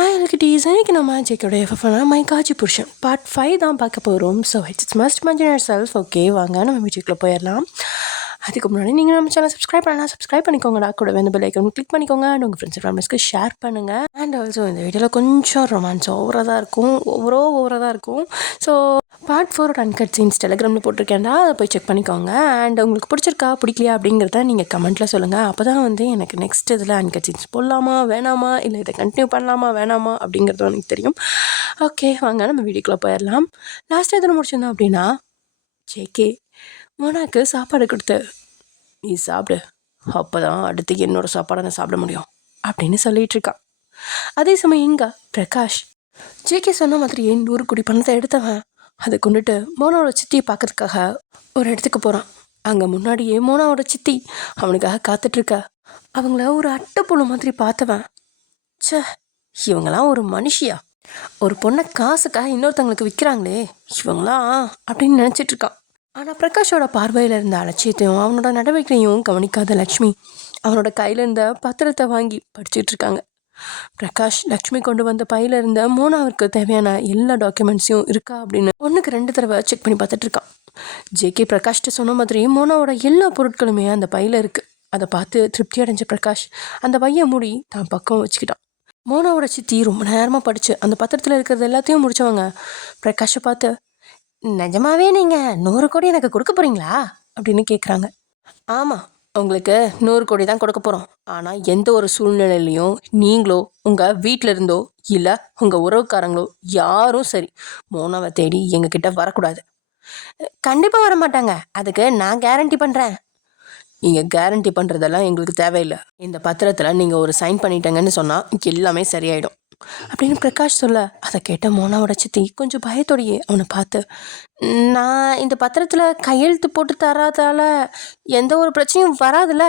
Hi எல்கிட்டீஸ், இன்னைக்கு நம்ம ஜேக்கோட எஃப்எஃப்னா my காஜி புருஷன் பார்ட் 5 தான் பார்க்க போகிறோம். So it's must imagine your self. Okay, வாங்க நம்ம மியூசிக்கில் போயிடலாம். அதுக்கு முன்னாடி நீங்கள் நம்ம சேனல் சப்ஸ்கிரைப் பண்ணலாம், சப்ஸ்கிரைப் பண்ணிக்கோங்கடா. கூட வந்து பெல் ஐக்கன் கிளிக் பண்ணிக்கோங்க அண்ட் உங்கள் ஃப்ரெண்ட்ஸ் ஃபேமிலிஸ்க்கு ஷேர் பண்ணுங்கள். அண்ட் ஆல்சோ இந்த வீடியோவில் கொஞ்சம் ரொமான்ஸ் ஓவராக தான் இருக்கும், ஓவராக தான் இருக்கும். ஸோ பார்ட் 4 அன்கட் சீன்ஸ் டெலிகிராமில் போட்டிருக்கேன்டா, அதை போய் செக் பண்ணிக்கோங்க. அண்ட் உங்களுக்கு பிடிச்சிருக்கா பிடிக்கலையா அப்படிங்கிறத நீங்கள் கமெண்ட்டில் சொல்லுங்கள். அப்போ தான் வந்து எனக்கு நெக்ஸ்ட் இதில் அன்கட் சீன்ஸ் போடலாமா வேணாமா, இல்லை இதை கண்டினியூ பண்ணலாமா வேணாமா அப்படிங்கிறது எனக்கு தெரியும். ஓகே, வாங்க நம்ம வீடியோக்குள்ளே போயிடலாம். லாஸ்ட்டாக எதில் முடிச்சிருந்தோம் அப்படின்னா, ஜேகே மோனாக்கு சாப்பாடு கொடுத்து, நீ சாப்பிடு, அப்போ தான் அடுத்து என்னோட சாப்பாடை நான் சாப்பிட முடியும் அப்படின்னு சொல்லிட்டு இருக்கான். அதே சமயம் இங்கே பிரகாஷ் ஜேகே சொன்ன மாதிரியே 100 கோடி பணத்தை எடுத்தவன் அதை கொண்டுட்டு மோனாவோட சித்தியை பார்க்கறதுக்காக ஒரு இடத்துக்கு போகிறான். அங்கே முன்னாடியே மோனாவோட சித்தி அவனுக்காக காத்துட்ருக்க. அவங்கள ஒரு அட்டைப்புழு மாதிரி பார்த்தவன், சே இவங்களாம் ஒரு மனுஷியா, ஒரு பொண்ணை காசுக்காக இன்னொருத்தவங்களுக்கு விற்கிறாங்களே இவங்களாம் அப்படின்னு நினச்சிட்டு இருக்கான். ஆனால் பிரகாஷோட பார்வையில் இருந்த அலட்சியத்தையும் அவனோட நடவடிக்கையும் கவனிக்காத லக்ஷ்மி அவனோட கையில் இருந்த பத்திரத்தை வாங்கி படிச்சுட்டு இருக்காங்க. பிரகாஷ் லக்ஷ்மி கொண்டு வந்த பையில இருந்த மோனாவிற்கு தேவையான எல்லா டாக்குமெண்ட்ஸையும் இருக்கா அப்படின்னு 1க்கு 2 தடவை செக் பண்ணி பார்த்துட்டு இருக்கான். ஜேகே பிரகாஷ்கிட்ட சொன்ன மாதிரி மோனாவோட எல்லா பொருட்களுமே அந்த பையில இருக்கு. அதை பார்த்து திருப்தி அடைஞ்ச பிரகாஷ் அந்த பையை மூடி தான் பக்கம் வச்சுக்கிட்டான். மோனாவோட சித்தி ரொம்ப நேரமாக படித்து அந்த பத்திரத்தில் இருக்கிறது எல்லாத்தையும் முடிச்சவங்க பிரகாஷை பார்த்து, நிஜமாவே நீங்கள் 100 கோடி எனக்கு கொடுக்க போகிறீங்களா அப்படின்னு கேட்குறாங்க. ஆமாம், உங்களுக்கு 100 கோடி தான் கொடுக்க போகிறோம். ஆனால் எந்த ஒரு சூழ்நிலையிலையும் நீங்களோ உங்கள் வீட்டில் இருந்தோ இல்லை உங்கள் உறவுக்காரங்களோ யாரும் சரி மோனாவை தேடி எங்ககிட்ட வரக்கூடாது. கண்டிப்பாக வர மாட்டாங்க, அதுக்கு நான் கேரண்டி பண்ணுறேன். நீங்கள் கேரண்டி பண்ணுறதெல்லாம் எங்களுக்கு தேவையில்லை. இந்த பத்திரத்தில் நீங்கள் ஒரு சைன் பண்ணிட்டேங்கன்னு சொன்னால் எல்லாமே சரியாயிடும் அப்படின்னு பிரகாஷ் சொல்ல, அதை கேட்ட மோனாவோட சித்தி கொஞ்சம் பயத்தோடையே அவனை பார்த்து, நான் இந்த பத்திரத்தில் கையெழுத்து போட்டு தராதால எந்த ஒரு பிரச்சனையும் வராதுல்ல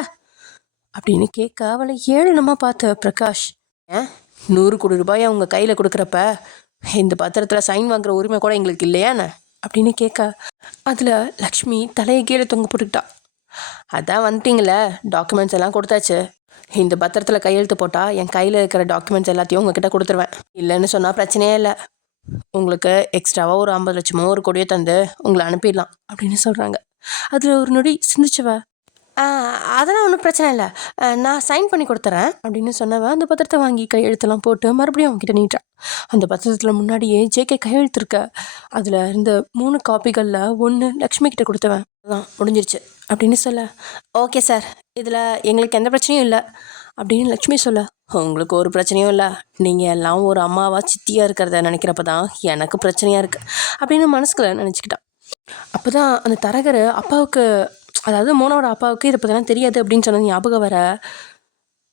அப்படின்னு கேட்க அவளை ஏளனமாக பார்த்த பிரகாஷ், 100 கோடி ரூபாயை அவங்க கையில் கொடுக்குறப்ப இந்த பத்திரத்தில் சைன் வாங்குற உரிமை கூட எங்களுக்கு இல்லையாண்ணே அப்படின்னு கேட்க, அதில் லக்ஷ்மி தலையை கீழே தொங்க போட்டுக்கிட்டா. அதான் வந்துட்டீங்களே, டாக்குமெண்ட்ஸ் எல்லாம் கொடுத்தாச்சு. இந்த பத்திரத்தில் கையெழுத்து போட்டால் என் கையில் இருக்கிற டாக்குமெண்ட்ஸ் எல்லாத்தையும் உங்ககிட்ட கொடுத்துருவேன். இல்லைன்னு சொன்னால் பிரச்சனையே இல்லை, உங்களுக்கு எக்ஸ்ட்ராவாக ஒரு 50 லட்சமோ 1 கோடியோ தந்து உங்களை அனுப்பிடலாம் அப்படின்னு சொல்கிறாங்க. அதில் ஒரு நொடி சிந்திச்சவ, அதெல்லாம் ஒன்றும் பிரச்சனை இல்லை, நான் சைன் பண்ணி கொடுத்துறேன் அப்படின்னு சொன்னவ அந்த பத்திரத்தை வாங்கி கையெழுத்தெல்லாம் போட்டு மறுபடியும் அவங்ககிட்ட நீட்டான். அந்த பத்திரத்தில் முன்னாடியே ஜேகே கையெழுத்து இருக்க. அதில் இருந்த 3 காப்பிகளில் 1 லக்ஷ்மி கிட்ட கொடுத்தவன். அதான் முடிஞ்சிருச்சு அப்படின்னு சொல்ல, ஓகே சார், இதில் எங்களுக்கு எந்த பிரச்சனையும் இல்லை அப்படின்னு லக்ஷ்மி சொல்ல, உங்களுக்கு ஒரு பிரச்சனையும் இல்லை, நீங்கள் எல்லாம் ஒரு அம்மாவா சித்தியாக இருக்கிறத நினைக்கிறப்ப தான் எனக்கு பிரச்சனையாக இருக்குது அப்படின்னு மனசுக்குள்ள நினச்சிக்கிட்டான். அப்போ தான் அந்த தரகர் அப்பாவுக்கு, அதாவது மோனாவோட அப்பாவுக்கு இதை பற்றிலாம் தெரியாது அப்படின்னு சொன்னது ஞாபகம் வர,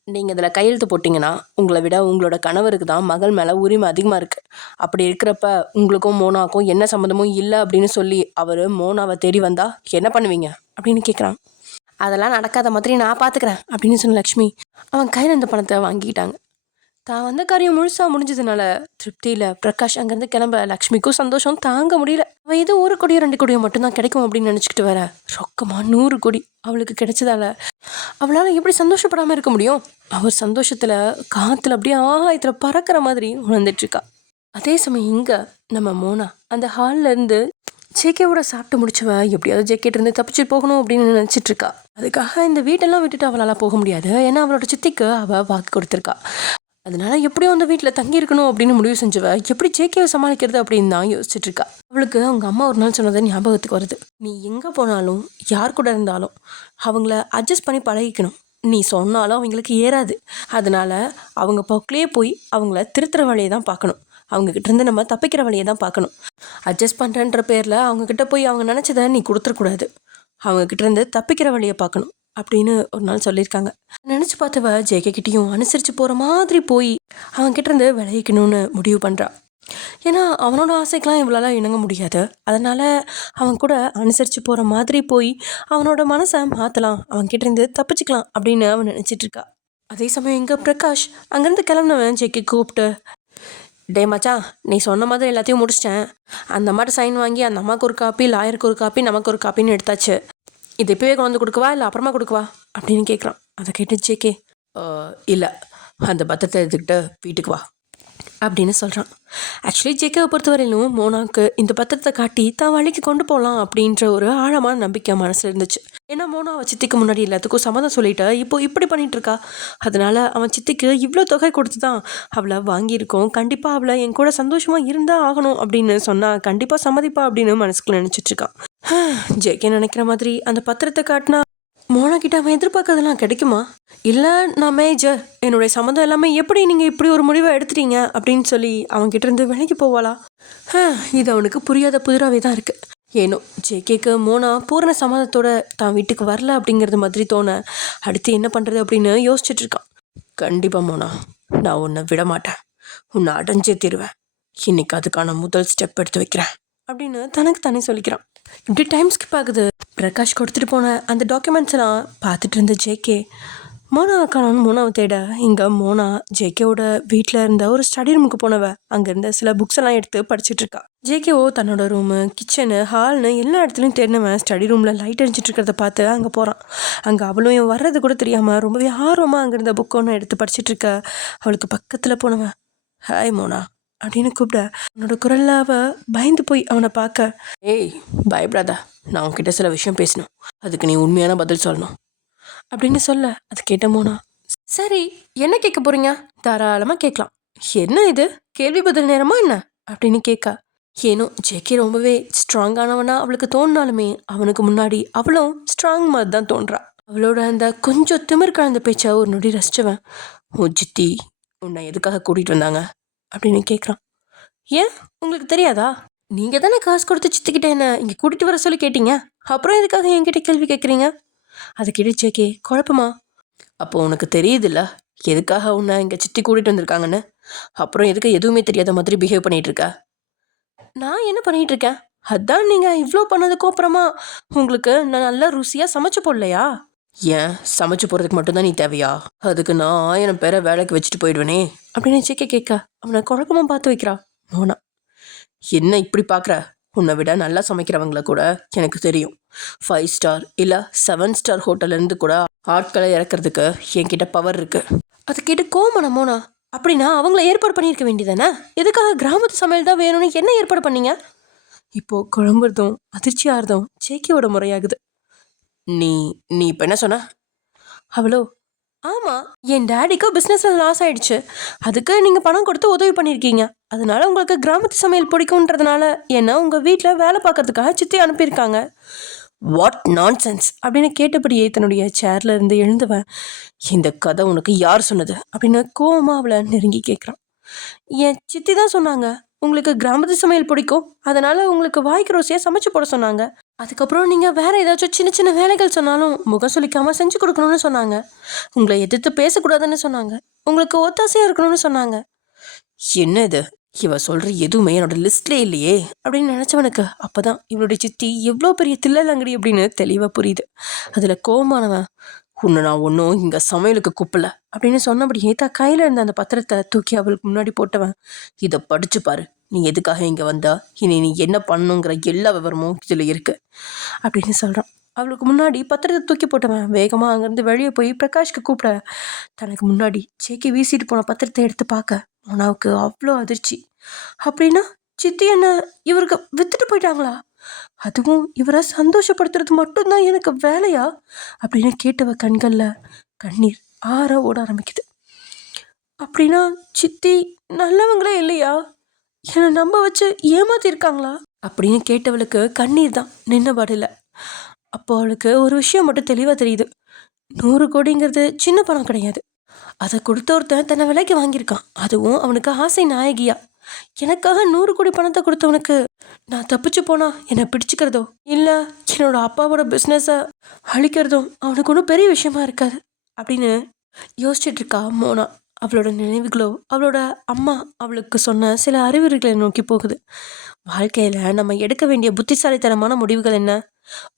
நீங்கள் இதில் கையெழுத்து போட்டிங்கன்னா உங்களை விட உங்களோட கணவருக்கு தான் மகள் மேலே உரிமை அதிகமாக இருக்குது. அப்படி இருக்கிறப்ப உங்களுக்கும் மோனாவுக்கும் என்ன சம்மந்தமும் இல்லை அப்படின்னு சொல்லி அவர் மோனாவை தேடி வந்தால் என்ன பண்ணுவீங்க அப்படின்னு கேட்குறான். அதெல்லாம் நடக்காத மாதிரி நான் பார்த்துக்கிறேன் அப்படின்னு சொன்ன லக்ஷ்மி அவன் கையில் இருந்த பணத்தை வாங்கிக்கிட்டாங்க. தான் வந்த காரியம் முழுசாக முடிஞ்சதுனால திருப்தியில் பிரகாஷ் அங்கேருந்து கிளம்ப லக்ஷ்மிக்கும் சந்தோஷம் தாங்க முடியல. அவன் ஏதோ 1 கோடியோ 2 கோடியோ மட்டும்தான் கிடைக்கும் அப்படின்னு நினச்சிக்கிட்டு வர, ரொக்கமாக 100 கோடி அவளுக்கு கிடைச்சதால அவளால் எப்படி சந்தோஷப்படாமல் இருக்க முடியும்? அவர் சந்தோஷத்தில் காற்றுல அப்படியே ஆகாயத்தில் பறக்கிற மாதிரி உணர்ந்துட்டுருக்கா. அதே சமயம் இங்கே நம்ம மோனா அந்த ஹாலில் இருந்து ஜேகேவோட சாப்பிட்டு முடிச்சவ எப்படியாவது ஜேகேட்டு இருந்து தப்பிச்சுட்டு போகணும் அப்படின்னு நினச்சிட்டு இருக்கா. அதுக்காக இந்த வீட்டெல்லாம் விட்டுட்டு அவளால் போக முடியாது, ஏன்னா அவளோட சித்திக்கு அவள் வாக்கு கொடுத்துருக்கா. அதனால எப்படியும் அந்த வீட்டில் தங்கி இருக்கணும் அப்படின்னு முடிவு செஞ்சவ எப்படி ஜேகேவை சமாளிக்கிறது அப்படின்னு தான் யோசிச்சுட்டு இருக்கா. அவளுக்கு அவங்க அம்மா ஒரு நாள் சொன்னது ஞாபகத்துக்கு வருது, நீ எங்கே போனாலும் யார் கூட இருந்தாலும் அவங்கள அட்ஜஸ்ட் பண்ணி பழகிக்கணும், நீ சொன்னாலும் அவங்களுக்கு ஏறாது, அதனால அவங்க பக்கத்துலேயே போய் அவங்கள திருத்துற வழியை தான் பார்க்கணும், அவங்கக்கிட்ட இருந்து நம்ம தப்பிக்கிற வழியை தான் பார்க்கணும். அட்ஜஸ்ட் பண்ணுறன்ற பேரில் அவங்கக்கிட்ட போய் அவங்க நினச்சதை நீ கொடுத்துடக்கூடாது, அவங்கக்கிட்ட இருந்து தப்பிக்கிற வழியை பார்க்கணும் அப்படின்னு ஒரு நாள் சொல்லியிருக்காங்க. நினச்சி பார்த்தவ ஜேகே கிட்டேயும் அனுசரித்து போகிற மாதிரி போய் அவன்கிட்ட இருந்து விளைவிக்கணும்னு முடிவு பண்ணுறா. ஏன்னா அவனோட ஆசைக்கெலாம் இவளால் இணங்க முடியாது, அதனால் அவன் கூட அனுசரித்து போகிற மாதிரி போய் அவனோட மனசை மாற்றலாம், அவன்கிட்ட இருந்து தப்பிச்சுக்கலாம் அப்படின்னு அவன் நினச்சிட்ருக்கா. அதே சமயம் எங்கே பிரகாஷ் அங்கேருந்து கிளம்புனவன் ஜேகே கூப்பிட்டு, டே மச்சான், நீ சொன்ன மாதிரி எல்லாத்தையும் முடிச்சிட்டேன், அந்த அம்மாட்ட சைன் வாங்கி அந்த அம்மாவுக்கு ஒரு காப்பி, லாயருக்கு ஒரு காப்பி, நமக்கு ஒரு காப்பின்னு எடுத்தாச்சு, இது இப்போவே கொண்டு கொடுக்கவா இல்லை அப்புறமா கொடுக்கவா அப்படின்னு கேட்குறான். அதை கேட்டு ஜேகே, இல்லை அந்த பத்திரத்தை எடுத்துக்கிட்டு வீட்டுக்கு வா அப்படின்னு சொல்கிறான். ஆக்சுவலி ஜேகேவை பொறுத்தவரையிலும் மோனாவுக்கு இந்த பத்திரத்தை காட்டி தான் வழிக்கு கொண்டு போகலாம் அப்படின்ற ஒரு ஆழமான நம்பிக்கை மனசில் இருந்துச்சு. ஏன்னா மோனா அவன் சித்திக்கு முன்னாடி எல்லாத்துக்கும் சம்மதம் சொல்லிட்டு இப்போ இப்படி பண்ணிட்டு இருக்கா. அதனால அவன் சித்திக்கு இவ்வளோ தொகை கொடுத்து தான் அவளை வாங்கியிருக்கோம். கண்டிப்பாக அவளை என் கூட சந்தோஷமாக இருந்தால் ஆகணும் அப்படின்னு சொன்னால் கண்டிப்பாக சம்மதிப்பா அப்படின்னு மனசுக்குள்ள நினச்சிட்டு இருக்கான். ஜேகே நினைக்கிற மாதிரி அந்த பத்திரத்தை காட்டினா மோனா கிட்ட அவன் எதிர்பார்க்கறதெல்லாம் கிடைக்குமா? இல்லை நான் மேஜர் என்னுடைய சம்மந்தம் எல்லாமே எப்படி நீங்கள் இப்படி ஒரு முடிவை எடுத்துட்டீங்க அப்படின்னு சொல்லி அவன்கிட்ட இருந்து விலைக்கு போவாளா? இது அவனுக்கு புரியாத புதிராகவே தான் இருக்குது. ஏனோ ஜேகேக்கு மோனா பூரண சம்மதத்தோட தான் வீட்டுக்கு வரல அப்படிங்கிறது மாதிரி தோண அடுத்து என்ன பண்ணுறது அப்படின்னு யோசிச்சுட்டு இருக்கான். கண்டிப்பாக மோனா, நான் உன்னை விட மாட்டேன், உன்னை அடைஞ்சே தீருவேன், இன்னைக்கு அதுக்கான முதல் ஸ்டெப் எடுத்து வைக்கிறேன் அப்படின்னு தனக்கு தானே சொல்லிக்கிறான். இப்படி டைம் ஸ்கிப் ஆகுது. பிரகாஷ் கொடுத்துட்டு போன அந்த டாக்குமெண்ட்ஸ் எல்லாம் பார்த்துட்டு இருந்த ஜேகே மோனாவை காணோன்னு மோனாவை தேட இங்கே மோனா ஜேகேவோட வீட்டில் இருந்த ஒரு ஸ்டடி ரூமுக்கு போனவ அங்கே இருந்த சில புக்ஸ் எல்லாம் எடுத்து படிச்சுட்டு இருக்கா. ஜேகேவோ தன்னோட ரூமு, கிச்சனு, ஹால்னு எல்லா இடத்துலையும் தேடினவன் ஸ்டடி ரூமில் லைட் அடிச்சிட்டு இருக்கிறத பார்த்து அங்கே போகிறான். அங்கே அவளும் இவன் வர்றது கூட தெரியாமல் ரொம்பவே ஆர்வமாக அங்கே இருந்த புக் ஒன்று எடுத்து படிச்சுட்டு இருக்க அவளுக்கு பக்கத்தில் போனவன் ஹாய் மோனா அப்படின்னு கூப்பிட அவனோட குரல்ல அவ பயந்து போய் அவனை பார்க்க, ஏய் பயப்படாதா, நான் உன்கிட்ட சில விஷயம் பேசணும், அதுக்கு நீ உண்மையான பதில் சொல்லணும் அப்படின்னு சொல்ல அது கேட்ட மோனா, சரி என்ன கேட்க போறீங்க, தாராளமாக கேட்கலாம், என்ன இது கேள்வி பதில் நேரமா என்ன அப்படின்னு கேட்க. ஏனோ ஜேகே ரொம்பவே ஸ்ட்ராங்கானவனா அவளுக்கு தோணினாலுமே அவனுக்கு முன்னாடி அவளும் ஸ்ட்ராங் மாதிரி தான் தோன்றா. அவளோட அந்த கொஞ்சம் திமிர் கலந்த பேச்சா ஒரு நொடி ரசிச்சவன், ஓ சித்தி உன்னை எதுக்காக கூட்டிகிட்டு வந்தாங்க அப்படின்னு கேட்குறான். ஏன் உங்களுக்கு தெரியாதா? நீங்கள் தானே காசு கொடுத்து சித்திக்கிட்ட என்ன இங்கே கூட்டிகிட்டு வர சொல்லி கேட்டீங்க, அப்புறம் எதுக்காக என்கிட்ட கேள்வி கேட்குறீங்க? அதை கேட்டு ஜேகே குழப்பமா, அப்போ உனக்கு தெரியுதுல்ல எதுக்காக உன்னை இங்கே சித்தி கூட்டிகிட்டு வந்திருக்காங்கன்னு, அப்புறம் எதுக்கு எதுவுமே தெரியாத மாதிரி பிஹேவ் பண்ணிகிட்டு இருக்க? நான் என்ன பண்ணிகிட்டு இருக்கேன்? அதான் நீங்கள் இவ்வளோ பண்ணதுக்கு அப்புறமா உங்களுக்கு நான் நல்லா ருசியாக சமைச்சு போடலையா? ஏன் சமைச்சு போகிறதுக்கு மட்டும்தான் நீ தேவையா? அதுக்கு நான் 1000 பேரை வேலைக்கு வச்சுட்டு போயிடுவேனே அப்படின்னு ஜேகே கேட்க அவனை குழப்பமா பார்த்து வைக்கிறா மோனா. என்ன இப்படி பார்க்குற? உன்னை விட நல்லா சமைக்கிறவங்கள கூட எனக்கு தெரியும். 5 ஸ்டார் இல்லை 7 ஸ்டார் ஹோட்டல்லேருந்து கூட ஆட்களை இறக்கிறதுக்கு என்கிட்ட பவர் இருக்கு. அதை கேட்டு கோமனா மோனா, அப்படின்னா அவங்கள ஏற்பாடு பண்ணியிருக்க வேண்டியதானே, எதுக்காக கிராமத்து சமையல் தான் வேணும்னு என்ன ஏற்பாடு பண்ணீங்க? இப்போ குழம்புறதும் அதிர்ச்சியாகிறதும் ஜேகேவோட முறையாகுது. நீ நீ இப்போ என்ன சொன்ன? அவளோ, ஆமாம் என் டேடிக்கு பிஸ்னஸில் லாஸ் ஆயிடுச்சு, அதுக்கு நீங்கள் பணம் கொடுத்து உதவி பண்ணியிருக்கீங்க, அதனால உங்களுக்கு கிராமத்து சமையல் பிடிக்குன்றதுனால என்ன உங்கள் வீட்டில் வேலை பார்க்கறதுக்காக சித்தி அனுப்பியிருக்காங்க. வாட் நான்சென்ஸ் அப்படின்னு கேட்டபடியே தன்னுடைய சேர்ல இருந்து எழுந்தவன், இந்த கதை உனக்கு யார் சொன்னது அப்படின்னு கோவமாக அவளை நெருங்கி கேட்குறான். என் சித்தி தான் சொன்னாங்க உங்களுக்கு கிராமத்து சமையல் பிடிக்கும், அதனால உங்களுக்கு வாய்க்கு ருசியாக சமைச்சு போட சொன்னாங்க. அதுக்கப்புறம் நீங்கள் வேற ஏதாச்சும் சின்ன சின்ன வேலைகள் சொன்னாலும் முகம் சொல்லிக்காமல் செஞ்சு கொடுக்கணும்னு சொன்னாங்க. உங்களை எதிர்த்து பேசக்கூடாதுன்னு சொன்னாங்க. உங்களுக்கு ஒத்தாசையாக இருக்கணும்னு சொன்னாங்க. என்ன இது, இவ சொல்கிற எதுவுமே என்னோட லிஸ்ட்லேயே இல்லையே அப்படின்னு நினச்சவனுக்கு அப்போ தான் இவளுடைய சித்தி எவ்வளோ பெரிய தில்லலங்கடி அப்படின்னு தெளிவாக புரியுது. அதில் கோவமானவன், உன்னை நான் ஒன்றும் இங்கே சமையலுக்கு கூப்பிடல அப்படின்னு சொன்னபடியே தான் கையில் இருந்த அந்த பத்திரத்தை தூக்கி அவளுக்கு முன்னாடி போட்டவன், இதை படிச்சு பாரு, நீ எதுக்காக இங்கே வந்தா, இனி நீ என்ன பண்ணுங்கிற எல்லா விவரமும் இதில் இருக்கு அப்படின்னு சொல்கிறான். அவளுக்கு முன்னாடி பத்திரத்தை தூக்கி போட்டவன் வேகமாக அங்கேருந்து வெளியே போய் பிரகாஷ்க்கு கூப்பிட தனக்கு முன்னாடி ஜேகே வீசிட்டு போன பத்திரத்தை எடுத்து பார்க்க மோனாவுக்கு அவ்வளோ அதிர்ச்சி. அப்படின்னா சித்தி என்ன இவருக்கு வித்துட்டு போயிட்டாங்களா? அதுவும் இவரை சந்தோஷப்படுத்துறது மட்டும்தான் எனக்கு வேலையா அப்படின்னு கேட்டவ கண்களில் கண்ணீர் ஆற ஓட ஆரம்பிக்குது. அப்படின்னா சித்தி நல்லவங்களே இல்லையா, என்னை நம்ப வச்சு ஏமாத்திருக்காங்களா அப்படின்னு கேட்டவளுக்கு கண்ணீர் தான் நின்னபாடு இல்லை. அப்போ அவளுக்கு ஒரு விஷயம் மட்டும் தெளிவாக தெரியுது, 100 கோடிங்கிறது சின்ன பணம் கிடையாது. அதை கொடுத்த ஒருத்தன் தன்னை விலைக்கு வாங்கியிருக்கான், அதுவும் அவனுக்கு ஆசை நாயகியா. எனக்காக 100 கோடி பணத்தை கொடுத்தவனுக்கு நான் தப்பிச்சு போனா என்னை பிடிச்சிக்கிறதோ இல்லை என்னோட அப்பாவோட பிஸ்னஸை அழிக்கிறதும் அவனுக்கு ஒன்றும் பெரிய விஷயமா இருக்காது அப்படின்னு யோசிச்சுட்டு இருக்கா மோனா. அவளோட நினைவுகளோ அவளோட அம்மா அவளுக்கு சொன்ன சில அறிவுரைகளை நோக்கி போகுது. வாழ்க்கையில் நம்ம எடுக்க வேண்டிய புத்திசாலித்தனமான முடிவுகள் என்ன?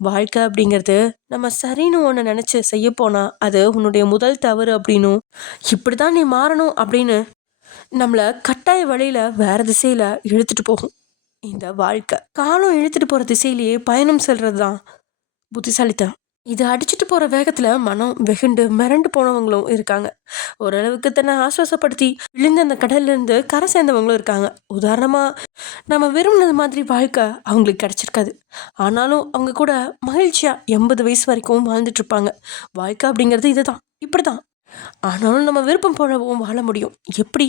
வாழ்க்கை அப்படிங்கிறது நம்ம சரின்னு ஒன்று நினச்சி செய்ய போனால் அது உன்னுடைய முதல் தவறு அப்படின்னும், இப்படி தான் நீ மாறணும் அப்படின்னு நம்மளை கட்டாய வழியில் வேறு திசையில் இழுத்துட்டு போகும். இந்த வாழ்க்கை காலம் இழுத்துட்டு போகிற திசையிலேயே பயணம் செல்றது தான் புத்திசாலித்தனம். இது அடிச்சுட்டு போகிற வேகத்தில் மனம் வெகுண்டு மிரண்டு போனவங்களும் இருக்காங்க. ஓரளவுக்கு தன்னை ஆசுவாசப்படுத்தி விழுந்த அந்த கடல்லேருந்து கரை சேர்ந்தவங்களும் இருக்காங்க. உதாரணமாக, நம்ம விரும்பினது மாதிரி வாழ்க்கை அவங்களுக்கு கிடச்சிருக்காது. ஆனாலும் அவங்க கூட மகிழ்ச்சியாக 80 வயசு வரைக்கும் வாழ்ந்துட்டுருப்பாங்க. வாழ்க்கை அப்படிங்கிறது இதுதான், இப்படி தான். ஆனாலும் நம்ம விருப்பம் போலவும் வாழ முடியும். எப்படி?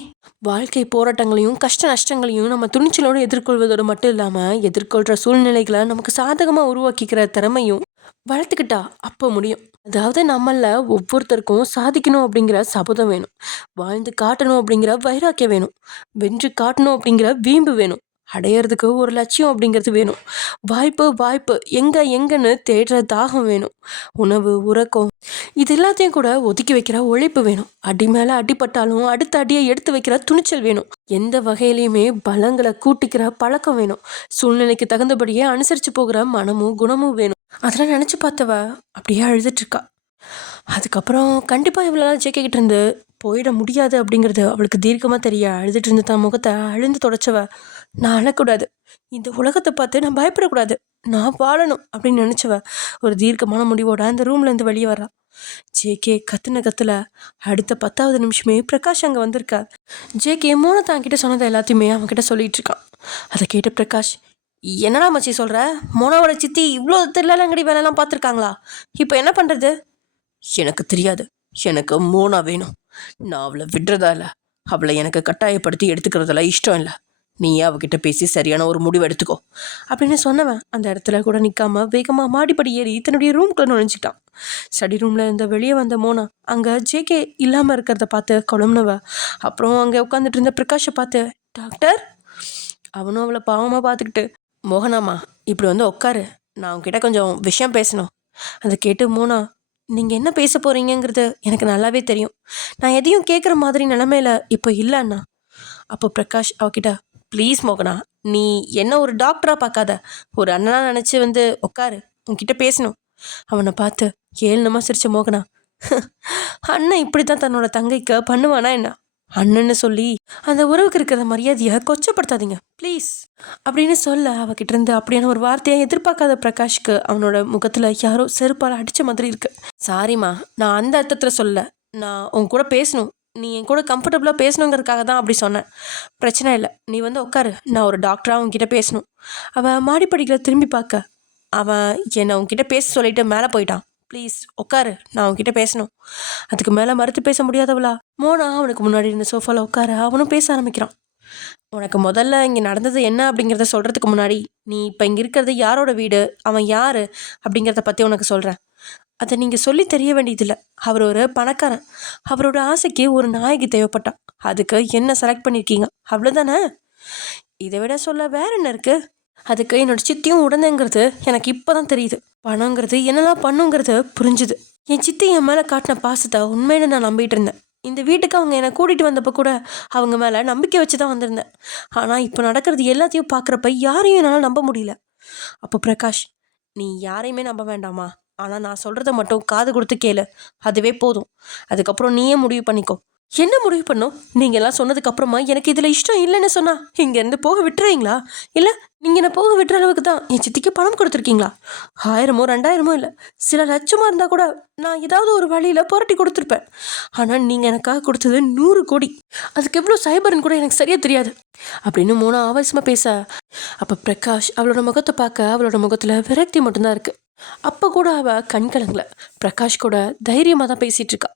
வாழ்க்கை போராட்டங்களையும் கஷ்ட நஷ்டங்களையும் நம்ம துணிச்சலோடு எதிர்கொள்வதோடு மட்டும் இல்லாமல், எதிர்கொள்கிற சூழ்நிலைகளை நமக்கு சாதகமாக உருவாக்கிக்கிற திறமையும் வளர்த்துக்கிட்டா அப்போ முடியும். அதாவது நம்மள ஒவ்வொருத்தருக்கும் சாதிக்கணும் அப்படிங்கிற சபதம் வேணும், வாழ்ந்து காட்டணும் அப்படிங்கிற வைராக்கியம் வேணும், வென்று காட்டணும் அப்படிங்கிற வீம்பு வேணும், அடையிறதுக்கு ஒரு லட்சியம் அப்படிங்கிறது வேணும், வாய்ப்பு வாய்ப்பு எங்கன்னு தேடுற தாகம் வேணும், உணவு உறக்கம் இது எல்லாத்தையும் கூட ஒதுக்கி வைக்கிற உழைப்பு வேணும், அடி மேலே அடிப்பட்டாலும் அடுத்த அடியை எடுத்து வைக்கிற துணிச்சல் வேணும், எந்த வகையிலையுமே பலங்களை கூட்டிக்கிற பழக்கம் வேணும், சூழ்நிலைக்கு தகுந்தபடியே அனுசரித்து போகிற மனமும் குணமும் வேணும். அதெல்லாம் நினச்சி பார்த்தவ அப்படியே அழுதுட்டுருக்கா. அதுக்கப்புறம் கண்டிப்பாக இவ்வளோ ஜேக்கிட்ட இருந்து போயிட முடியாது அப்படிங்கிறது அவளுக்கு தீர்க்கமாக தெரிய அழுதுட்டு இருந்து தான் முகத்தை அழுந்து தொடச்சவ, நான் அழக்கூடாது, இந்த உலகத்தை பார்த்து நான் பயப்படக்கூடாது, நான் வாழணும் அப்படின்னு நினச்சவ ஒரு தீர்க்கமான முடிவோட அந்த ரூம்லேருந்து வெளியே வர்றா. ஜேகே கத்துல அடுத்த 10வது நிமிஷமே பிரகாஷ் அங்கே வந்திருக்கா. ஜேகே மோனை தாங்கிட்ட சொன்னதை எல்லாத்தையுமே அவன்கிட்ட சொல்லிட்டு இருக்கான். அதை கேட்ட பிரகாஷ், என்னடா மச்சி சொல்கிற? மோனாவோட சித்தி இவ்வளோ திருவிழாங்கடி வேலைலாம் பார்த்துருக்காங்களா? இப்போ என்ன பண்ணுறது? எனக்கு தெரியாது, எனக்கு மோனா வேணும், நான் அவளை விடுறதா இல்லை, அவளை எனக்கு கட்டாயப்படுத்தி எடுத்துக்கிறதுல இஷ்டம் இல்லை, நீயே அவகிட்ட பேசி சரியான ஒரு முடிவு எடுத்துக்கோ அப்படின்னு சொன்னவன் அந்த இடத்துல கூட நிற்காம வேகமாக மாடிப்படி ஏறி தன்னுடைய ரூம்குள்ளே நுழைஞ்சிட்டான். ஸ்டடி ரூமில் இருந்த வெளியே வந்த மோனா அங்கே ஜேகே இல்லாமல் இருக்கிறத பார்த்து குழம்புனவ. அப்புறம் அங்கே உட்காந்துட்டு இருந்த பிரகாஷை பார்த்து, டாக்டர். அவனும் அவளை பாவமாக பார்த்துக்கிட்டு, மோகனாமா இப்படி வந்து உட்காரு, நான் உங்ககிட்ட கொஞ்சம் விஷயம் பேசணும். அதை கேட்டு மோனா, நீங்கள் என்ன பேச போகிறீங்கிறது எனக்கு நல்லாவே தெரியும், நான் எதையும் கேட்குற மாதிரி நிலமையில இப்போ இல்லைண்ணா. அப்போ பிரகாஷ் அவகிட்ட, ப்ளீஸ் மோகனா, நீ என்ன ஒரு டாக்டராக பார்க்காத, ஒரு அண்ணனாக நினச்சி வந்து உட்காரு, உன்கிட்ட பேசணும். அவனை பார்த்து ஏளனமாக சிரிச்ச மோகனா, அண்ணன் இப்படி தான் தன்னோட தங்கைக்கு பண்ணுவானா என்ன? அண்ணன்னு சொல்லி அந்த உறவுக்கு இருக்கிற மரியாதையை கொச்சப்படுத்தாதீங்க ப்ளீஸ் அப்படின்னு சொல்ல அவகிட்ட இருந்து அப்படியான ஒரு வார்த்தையை எதிர்பார்க்காத பிரகாஷ்க்கு அவனோட முகத்தில் யாரோ செருப்பால் அடித்த மாதிரி இருக்கு. சாரிம்மா, நான் அந்த அர்த்தத்தில் சொல்ல, நான் உன் கூட பேசணும், நீ என் கூட கம்ஃபர்டபுளாக பேசணுங்கிறதுக்காக தான் அப்படி சொன்னேன். பிரச்சனை இல்லை, நீ வந்து உட்காரு, நான் ஒரு டாக்டராக உன்கிட்ட பேசணும். அவன் மாடிப்படிகளை திரும்பி பார்க்க, அவன் என்னை உன்கிட்ட பேச சொல்லிட்டு மேலே போயிட்டான். ப்ளீஸ் உட்காரு, நான் உன்கிட்ட பேசணும். அதுக்கு மேலே மறுத்து பேச முடியாதவளா மோனா அவனுக்கு முன்னாடி இருந்த சோஃபாவில் உட்கார அவனும் பேச ஆரம்பிக்கிறான். உனக்கு முதல்ல இங்கே நடந்தது என்ன அப்படிங்கிறத சொல்கிறதுக்கு முன்னாடி, நீ இப்போ இங்கே இருக்கிறது யாரோட வீடு, அவன் யார் அப்படிங்கிறத பற்றி உனக்கு சொல்கிறேன். அதை நீங்கள் சொல்லி தெரிய வேண்டியதில்லை. அவர் ஒரு பணக்காரன், அவரோட ஆசைக்கு ஒரு நாயகி தேவைப்பட்டான், அதுக்கு என்ன செலக்ட் பண்ணியிருக்கீங்க, அவ்வளோதானே. இதை விட சொல்ல வேற என்ன இருக்குது? அதுக்கு என்னோட சித்தியும் உடனேங்கிறது எனக்கு இப்போ தான் தெரியுது. பணங்கிறது என்னெல்லாம் பண்ணுங்கிறது புரிஞ்சுது. என் சித்தி என் மேலே காட்டின பாசத்தை உண்மையில நான் நம்பிட்டு இருந்தேன். இந்த வீட்டுக்கு அவங்க என்னை கூட்டிகிட்டு வந்தப்போ கூட அவங்க மேலே நம்பிக்கை வச்சு தான் வந்திருந்தேன். ஆனால் இப்போ நடக்கிறது எல்லாத்தையும் பார்க்குறப்ப யாரையும் என்னால் நம்ப முடியல. அப்போ பிரகாஷ், நீ யாரையுமே நம்ப வேண்டாமா, ஆனால் நான் சொல்கிறத மட்டும் காது கொடுத்து கேளு, அதுவே போதும். அதுக்கப்புறம் நீயே முடிவு பண்ணிக்கோ. என்ன முடிவு பண்ணும்? நீங்கள் எல்லாம் சொன்னதுக்கப்புறமா எனக்கு இதில் இஷ்டம் இல்லைன்னு சொன்னா இங்கேருந்து போக விட்டுறீங்களா? இல்லை நீங்கள் என்னை போக விட்டுற அளவுக்கு தான் என் சித்திக்கு பணம் கொடுத்துருக்கீங்களா? 1000மோ 2000மோ இல்லை, சில லட்சமாக இருந்தால் கூட நான் ஏதாவது ஒரு வழியில் புரட்டி கொடுத்துருப்பேன். ஆனால் நீங்கள் எனக்காக கொடுத்தது 100 கோடி. அதுக்கு எவ்வளோ சைபர்னு கூட எனக்கு சரியாக தெரியாது அப்படின்னு மோனா ஆவேசமாக பேச, அப்போ பிரகாஷ் அவளோட முகத்தை பார்க்க அவளோட முகத்தில் விரக்தி மட்டும்தான் இருக்குது. அப்போ கூட அவள் கண் கலங்கல. பிரகாஷ் கூட தைரியமாக தான் பேசிகிட்டு இருக்கா.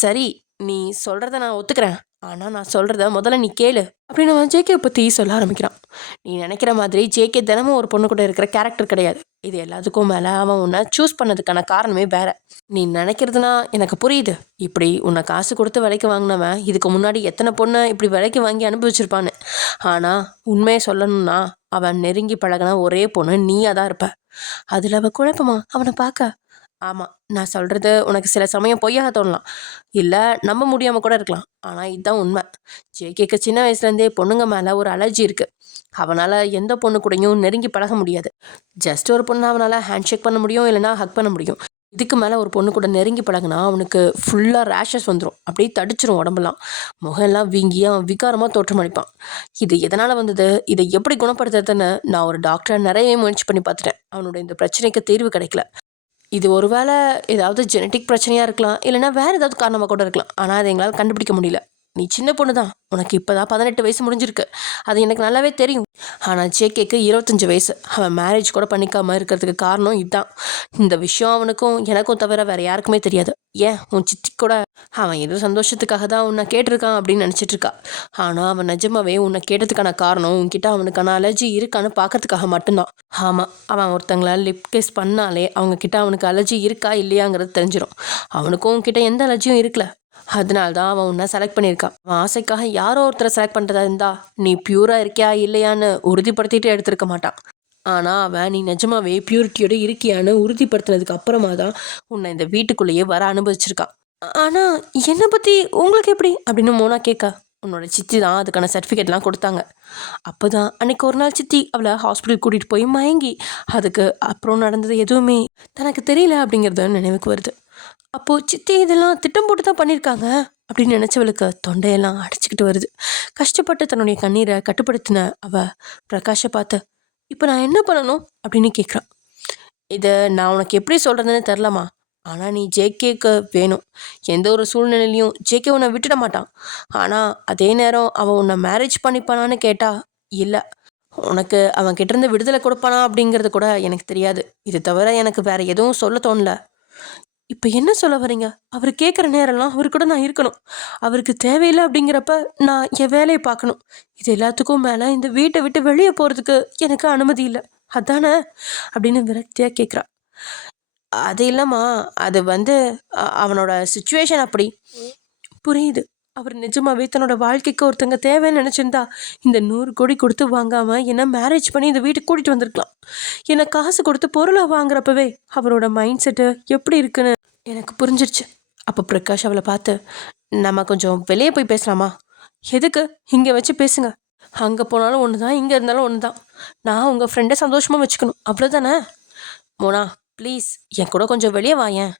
சரி, நீ சொல்கிறத நான் ஒத்துக்கிறேன், ஆனால் நான் சொல்கிறத முதல்ல நீ கேளு அப்படின்னு அவன் ஜேகே பற்றி சொல்ல ஆரம்பிக்கிறான். நீ நினைக்கிற மாதிரி ஜேகே தினமும் ஒரு பொண்ணு கூட இருக்கிற கேரக்டர் கிடையாது. இது எல்லாத்துக்கும் மேலே அவன் உன்னை சூஸ் பண்ணதுக்கான காரணமே வேற. நீ நினைக்கிறதுனா எனக்கு புரியுது. இப்படி உன்னை காசு கொடுத்து விலைக்கு வாங்கினவன் இதுக்கு முன்னாடி எத்தனை பொண்ணை இப்படி விலைக்கு வாங்கி அனுபவிச்சிருப்பான்னு. ஆனால் உண்மையை சொல்லணும்னா அவன் நெருங்கி பழகின ஒரே பொண்ணு நீயாக தான் இருப்ப. அதில் அவன் குழப்பமா அவனை பார்க்க, ஆமாம், நான் சொல்கிறது உனக்கு சில சமயம் பொய்யாக தோணலாம், இல்லை நம்ப முடியாமல் கூட இருக்கலாம், ஆனால் இதுதான் உண்மை. ஜேகேக்கு சின்ன வயசுலேருந்தே பொண்ணுங்க மேலே ஒரு அலர்ஜி இருக்குது. அவனால் எந்த பொண்ணு கூடயும் நெருங்கி பழக முடியாது. ஜஸ்ட் ஒரு பொண்ணு அவனால் ஹேண்ட் ஷேக் பண்ண முடியும், இல்லைனா ஹக் பண்ண முடியும். இதுக்கு மேலே ஒரு பொண்ணு கூட நெருங்கி பழகினா அவனுக்கு ஃபுல்லாக ரேஷஸ் வந்துடும், அப்படியே தடிச்சிரும் உடம்பெல்லாம், முகம்லாம் வீங்கி அவன் விகாரமாக தோற்றமளிப்பான். இது எதனால் வந்தது, இதை எப்படி குணப்படுத்துறதுன்னு நான் ஒரு டாக்டரை நிறையவே முயற்சி பண்ணி பார்த்துட்டேன். அவனோட இந்த பிரச்சனைக்கு தீர்வு கிடைக்கல. இது ஒரு வேளை ஏதாவது ஜெனட்டிக் பிரச்சனையாக இருக்கலாம், இல்லைன்னா வேறு ஏதாவது காரணமாக கூட இருக்கலாம். ஆனால் அதை எங்களால் கண்டுபிடிக்க முடியல. நீ சின்ன பொண்ணு தான், உனக்கு இப்போ தான் 18 வயசு முடிஞ்சிருக்கு, அது எனக்கு நல்லாவே தெரியும். ஆனால் ஜேகேக்கு 25 வயசு. அவன் மேரேஜ் கூட பண்ணிக்காமல் இருக்கிறதுக்கு காரணம் இதுதான். இந்த விஷயம் அவனுக்கும் எனக்கும் தவிர வேறு யாருக்குமே தெரியாது. ஏன் உன் சித்தி கூட அவன் ஏதோ சந்தோஷத்துக்காக தான் உன்னை கேட்டிருக்கான் அப்படின்னு நினச்சிட்டு இருக்கா. ஆனால் அவன் நிஜமாவே உன்னை கேட்டதுக்கான காரணம் உன்கிட்ட அவனுக்கான அலர்ஜி இருக்கான்னு பார்க்கறதுக்காக மட்டும்தான். ஆமாம், அவன் ஒருத்தங்கள லிப் கிஸ் பண்ணாலே அவங்கக்கிட்ட அவனுக்கு அலர்ஜி இருக்கா இல்லையாங்கிறது தெரிஞ்சிடும். அவனுக்கும் உன்கிட்ட எந்த அலர்ஜியும் இருக்கல. அதனால தான் அவன் உன்னை செலக்ட் பண்ணியிருக்கான். அவன் ஆசைக்காக யாரோ ஒருத்தரை செலக்ட் பண்ணுறதா இருந்தா நீ பியூராக இருக்கியா இல்லையான்னு உறுதிப்படுத்திட்டு எடுத்திருக்க மாட்டான். ஆனால் அவன் நீ நிஜமாவே பியூரிட்டியோடு இருக்கியான்னு உறுதிப்படுத்தினதுக்கு அப்புறமா தான் உன்னை இந்த வீட்டுக்குள்ளேயே வர அனுபவிச்சிருக்கான். ஆனால் என்னை பற்றி உங்களுக்கு எப்படி அப்படின்னு மோனா கேட்க, உன்னோட சித்தி தான் அதுக்கான சர்டிஃபிகேட்லாம் கொடுத்தாங்க. அப்போ தான் அன்றைக்கி ஒரு நாள் சித்தி அவளை ஹாஸ்பிட்டல் கூட்டிகிட்டு போய் மயங்கி அதுக்கு அப்புறம் நடந்தது எதுவுமே தனக்கு தெரியல அப்படிங்கிறது நினைவுக்கு வருது. அப்போது சித்தி இதெல்லாம் திட்டம் போட்டு தான் பண்ணியிருக்காங்க அப்படின்னு நினச்சவளுக்கு தொண்டையெல்லாம் அடிச்சுக்கிட்டு வருது. கஷ்டப்பட்டு தன்னுடைய கண்ணீரை கட்டுப்படுத்தின அவள் பிரகாஷை பார்த்து, இப்போ நான் என்ன பண்ணணும் அப்படின்னு கேட்குறான். இதை நான் உனக்கு எப்படி சொல்கிறதுன்னு தெரிலம்மா, ஆனால் நீ ஜேகேக்கு வேணும். எந்த ஒரு சூழ்நிலையிலையும் ஜேகே உன்னை விட்டுட மாட்டான். ஆனால் அதே நேரம் அவன் உன்னை மேரேஜ் பண்ணிப்பானான்னு கேட்டால் இல்லை, உனக்கு அவன் கிட்டேருந்து விடுதலை கொடுப்பானா அப்படிங்கிறது கூட எனக்கு தெரியாது. இது தவிர எனக்கு வேறு எதுவும் சொல்ல தோணல. இப்போ என்ன சொல்ல வரீங்க? அவர் கேட்குற நேரம்லாம் அவர் கூட நான் இருக்கணும். அவருக்கு தேவையில்லை அப்படிங்கிறப்ப நான் என் வேலையை பார்க்கணும். இது எல்லாத்துக்கும் மேலே இந்த வீட்டை விட்டு வெளியே போகிறதுக்கு எனக்கு அனுமதி இல்லை, அதானே அப்படின்னு விரக்தியாக கேட்குறா. அது இல்லைம்மா, அது வந்து அவனோட சுச்சுவேஷன் அப்படி. புரியுது. அவர் நிஜமாவே தன்னோட வாழ்க்கைக்கு ஒருத்தங்க தேவைன்னு நினச்சிருந்தா இந்த 100 கோடி கொடுத்து வாங்காமல் என்ன மேரேஜ் பண்ணி இந்த வீட்டுக்கு கூட்டிகிட்டு வந்திருக்கலாம். என்னை காசு கொடுத்து பொருளை வாங்குறப்பவே அவரோட மைண்ட் செட்டு எப்படி இருக்குன்னு எனக்கு புரிஞ்சிருச்சு. அப்போ பிரகாஷ் அவளை பார்த்து, நம்ம கொஞ்சம் வெளியே போய் பேசலாமா? எதுக்கு? இங்கே வச்சு பேசுங்க. அங்கே போனாலும் ஒன்று தான், இங்கே இருந்தாலும் ஒன்று தான். நான் உங்கள் ஃப்ரெண்டை சந்தோஷமாக வச்சுக்கணும், அவ்வளோதானே? மோனா ப்ளீஸ் என் கூட கொஞ்சம் வெளியே வாயேன்.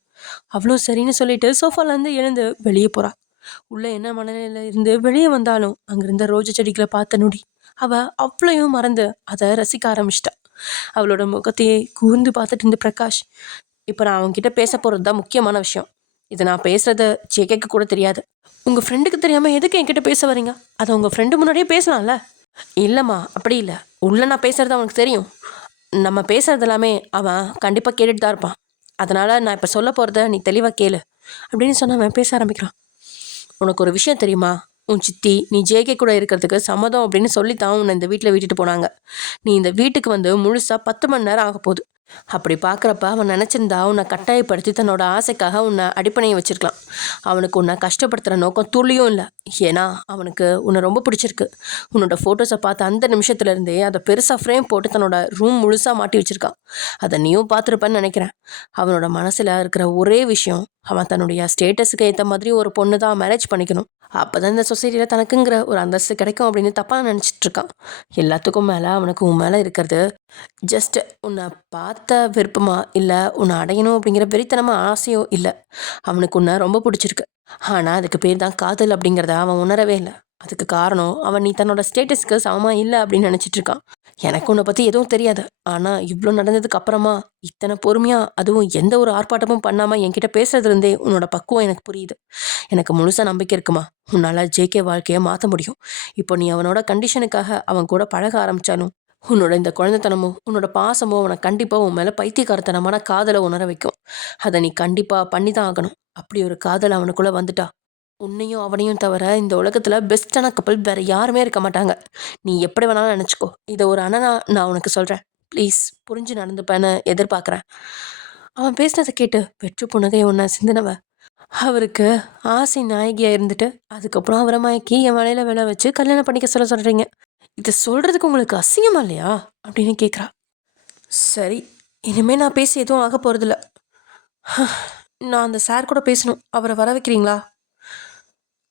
அவ்வளோ சரின்னு சொல்லிட்டு சோஃபாலேருந்து எழுந்து வெளியே போகிறா. உள்ளே என்ன மனநிலையில் இருந்து வெளியே வந்தாலும் அங்கிருந்த ரோஜா செடிகளை பார்த்த நொடி அவள் அவ்வளோயும் மறந்து அதை ரசிக்க ஆரம்பிச்சிட்டா. அவளோட முகத்தையே கூர்ந்து பார்த்துட்டு இருந்த பிரகாஷ், இப்போ நான் அவங்ககிட்ட பேச போகிறது தான் முக்கியமான விஷயம். இதை நான் பேசுகிறது ஜேகேக்கு கூட தெரியாது. உங்கள் ஃப்ரெண்டுக்கு தெரியாமல் எதுக்கு என்கிட்ட பேச வரீங்க? அதை உங்கள் ஃப்ரெண்டு முன்னாடியே பேசலாம்ல. இல்லைம்மா, அப்படி இல்லை. உள்ளே நான் பேசுகிறது அவனுக்கு தெரியும். நம்ம பேசுகிறது எல்லாமே அவன் கண்டிப்பாக கேட்டுட்டு தான் இருப்பான். அதனால் நான் இப்போ சொல்ல போகிறத நீ தெளிவாக கேளு அப்படின்னு சொன்ன அவன் பேச ஆரம்பிக்கிறான். உனக்கு ஒரு விஷயம் தெரியுமா? உன் சித்தி நீ ஜேகே கூட இருக்கிறதுக்கு சம்மதம் அப்படின்னு சொல்லித்தான் உன்னை இந்த வீட்டில் விட்டுட்டு போனாங்க. நீ இந்த வீட்டுக்கு வந்து முழுசாக 10 மணி நேரம் ஆக போகுது. அப்படி பார்க்குறப்ப அவன் நினச்சிருந்தா உன்னை கட்டாயப்படுத்தி தன்னோட ஆசைக்காக உன்னை அடிப்பணையை வச்சுருக்கலாம். அவனுக்கு உன்னை கஷ்டப்படுத்துகிற நோக்கம் துளியும் இல்லை. ஏன்னா அவனுக்கு உன்னை ரொம்ப பிடிச்சிருக்கு. உன்னோட ஃபோட்டோஸை பார்த்து அந்த நிமிஷத்துலேருந்தே அதை பெருசாக ஃப்ரேம் போட்டு தன்னோட ரூம் முழுசாக மாட்டி வச்சுருக்கான். அதை நீயும் பார்த்துருப்பேன்னு நினைக்கிறேன். அவனோட மனசில் இருக்கிற ஒரே விஷயம், அவன் தன்னுடைய ஸ்டேட்டஸுக்கு ஏற்ற மாதிரி ஒரு பொண்ணு தான் மேரேஜ் பண்ணிக்கணும். அப்போ தான் இந்த சொசைட்டியில் தனக்குங்கிற ஒரு அந்தஸ்து கிடைக்கும் அப்படின்னு தப்பாக நினச்சிட்ருக்கான். எல்லாத்துக்கும் மேலே அவனுக்கு உன் மேலே இருக்கிறது ஜஸ்ட் உன்னை பார்த்த விருப்பமா இல்லை, உன்னை அடையணும் அப்படிங்கிற வெறித்தனமாக ஆசையோ இல்லை. அவனுக்கு உன்னை ரொம்ப பிடிச்சிருக்கு. ஆனால் அதுக்கு பேர் தான் காதல் அப்படிங்கிறத அவன் உணரவே இல்லை. அதுக்கு காரணம் அவன் நீ தன்னோட ஸ்டேட்டஸ்க்கு சமமாக இல்லை அப்படின்னு நினச்சிட்ருக்கான். எனக்கு உன்னை பற்றி எதுவும் தெரியாது. ஆனால் இவ்வளோ நடந்ததுக்கு அப்புறமா இத்தனை பொறுமையாக, அதுவும் எந்த ஒரு ஆர்ப்பாட்டமும் பண்ணாமல் என்கிட்ட பேசுறதுலேருந்தே உன்னோட பக்குவம் எனக்கு புரியுது. எனக்கு முழுசாக நம்பிக்கை இருக்குமா, உன்னால் ஜேகே வாழ்க்கையை மாற்ற முடியும். இப்போ நீ அவனோட கண்டிஷனுக்காக அவன் கூட பழக ஆரம்பித்தாலும் உன்னோட இந்த குழந்தைத்தனமோ உன்னோட பாசமோ அவனை கண்டிப்பாக உன் மேலே பைத்தியக்காரத்தனமான காதலை உணர வைக்கும். அதை நீ கண்டிப்பாக பண்ணி தான் ஆகணும். அப்படி ஒரு காதல் அவனுக்குள்ளே வந்துட்டா உன்னையும் அவனையும் தவிர இந்த உலகத்தில் பெஸ்ட்டான கப்பல் வேறு யாருமே இருக்க மாட்டாங்க. நீ எப்படி வேணாலும் நினச்சிக்கோ. இதை ஒரு அண்ணனா நான் உனக்கு சொல்கிறேன். ப்ளீஸ் புரிஞ்சு நடந்துப்பேன்னு எதிர்பார்க்குறேன். அவன் பேசினதை கேட்டு வெற்று புன்னகை ஒன்று சிந்தினவ அவருக்கு ஆசை நாயகியாக இருந்துட்டு அதுக்கப்புறம் அவரை மயக்கி என் வேலையில் வேலை வச்சு கல்யாணம் பண்ணிக்க சொல்கிறீங்க. இதை சொல்கிறதுக்கு உங்களுக்கு அசிங்கமா இல்லையா அப்படின்னு கேட்குறா. சரி, இனிமேல் நான் பேசி எதுவும் ஆக போகிறதில்ல. நான் அந்த சார் கூட பேசணும், அவரை வர வைக்கிறீங்களா?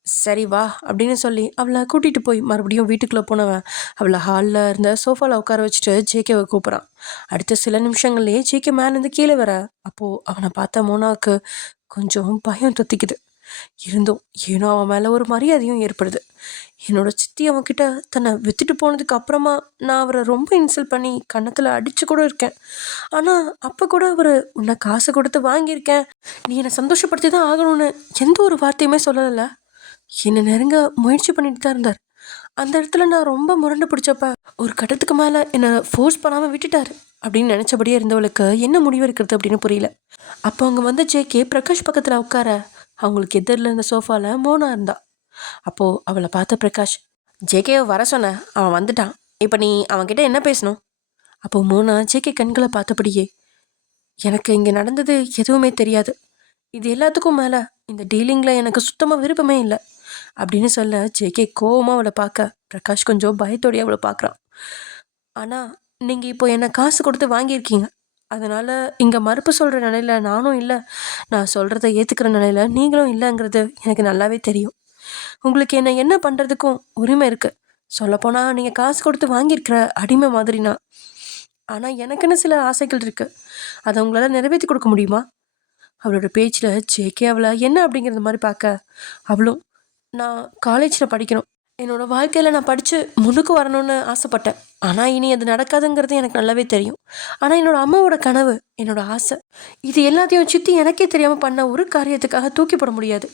சரி வா அப்படின்னு சொல்லி அவளை கூட்டிகிட்டு போய் மறுபடியும் வீட்டுக்குள்ளே போனவன் அவளை ஹாலில் இருந்த சோஃபாவில் உட்கார வச்சுட்டு ஜேகேவை கூப்பிட்றான். அடுத்த சில நிமிஷங்கள்லேயே ஜேகே மேலேருந்து கீழே வர அப்போது அவனை பார்த்த மோனாவுக்கு கொஞ்சம் பயம் தொத்திக்குது. இருந்தும் ஏனோ அவன் மேலே ஒரு மரியாதையும் ஏற்படுது. என்னோட சித்தி அவன்கிட்ட தன்னை வித்துட்டு போனதுக்கு அப்புறமா நான் அவரை ரொம்ப இன்சல்ட் பண்ணி கன்னத்தில் அடித்து கூட இருக்கேன். ஆனால் அப்போ கூட அவர் உன்னை காசு கொடுத்து வாங்கியிருக்கேன், நீ என்னை சந்தோஷப்படுத்தி தான் ஆகணும்னு எந்த ஒரு வார்த்தையுமே சொல்லலை. என்னை நெருங்க முயற்சி பண்ணிட்டு தான் இருந்தார். அந்த இடத்துல நான் ரொம்ப முரண்டு பிடிச்சப்ப ஒரு கட்டத்துக்கு மேலே என்னை ஃபோர்ஸ் பண்ணாமல் விட்டுட்டார் அப்படின்னு நினச்சபடியே இருந்தவளுக்கு என்ன முடிவு இருக்கிறது அப்படின்னு புரியல. அப்போ அவங்க வந்து ஜேகே பிரகாஷ் பக்கத்தில் உட்கார அவங்களுக்கு எதிரில் இருந்த சோஃபாவில் மோனா இருந்தா. அப்போது அவளை பார்த்த பிரகாஷ், ஜேகேவை வர சொன்ன, அவன் வந்துட்டான், இப்போ நீ அவன்கிட்ட என்ன பேசணும்? அப்போது மோனா ஜேகே கண்களை பார்த்தபடியே, எனக்கு இங்கே நடந்தது எதுவுமே தெரியாது, இது எல்லாத்துக்கும் மேலே இந்த டீலிங்கில் எனக்கு சுத்தமாக விருப்பமே இல்லை அப்படின்னு சொல்ல ஜேகே கோவமாக அவளை பார்க்க பிரகாஷ் கொஞ்சம் பயத்தோடையே அவளை பார்க்குறான். ஆனால் நீங்கள் இப்போ என்னை காசு கொடுத்து வாங்கியிருக்கீங்க, அதனால் இங்கே மறுப்பு சொல்கிற நிலையில் நானும் இல்லை, நான் சொல்கிறத ஏற்றுக்கிற நிலையில் நீங்களும் இல்லைங்கிறது எனக்கு நல்லாவே தெரியும். உங்களுக்கு என்ன பண்ணுறதுக்கும் உரிமை இருக்குது. சொல்லப்போனால் நீங்கள் காசு கொடுத்து வாங்கியிருக்கிற அடிமை மாதிரினா. ஆனால் எனக்குன்னு சில ஆசைகள் இருக்குது, அதை உங்களால் நிறைவேற்றி கொடுக்க முடியுமா? அவளோட பேச்சில் ஜேகே அவளை என்ன அப்படிங்கிறது மாதிரி பார்க்க அவளும், நான் காலேஜில் படிக்கணும், என்னோடய வாழ்க்கையில் நான் படித்து முன்னுக்கு வரணும்னு ஆசைப்பட்டேன். ஆனால் இனி அது நடக்காதுங்கிறது எனக்கு நல்லாவே தெரியும். ஆனால் என்னோடய அம்மாவோட கனவு, என்னோடய ஆசை, இது எல்லாத்தையும் சித்தி எனக்கே தெரியாமல் பண்ண ஒரு காரியத்துக்காக தூக்கி போட முடியாது.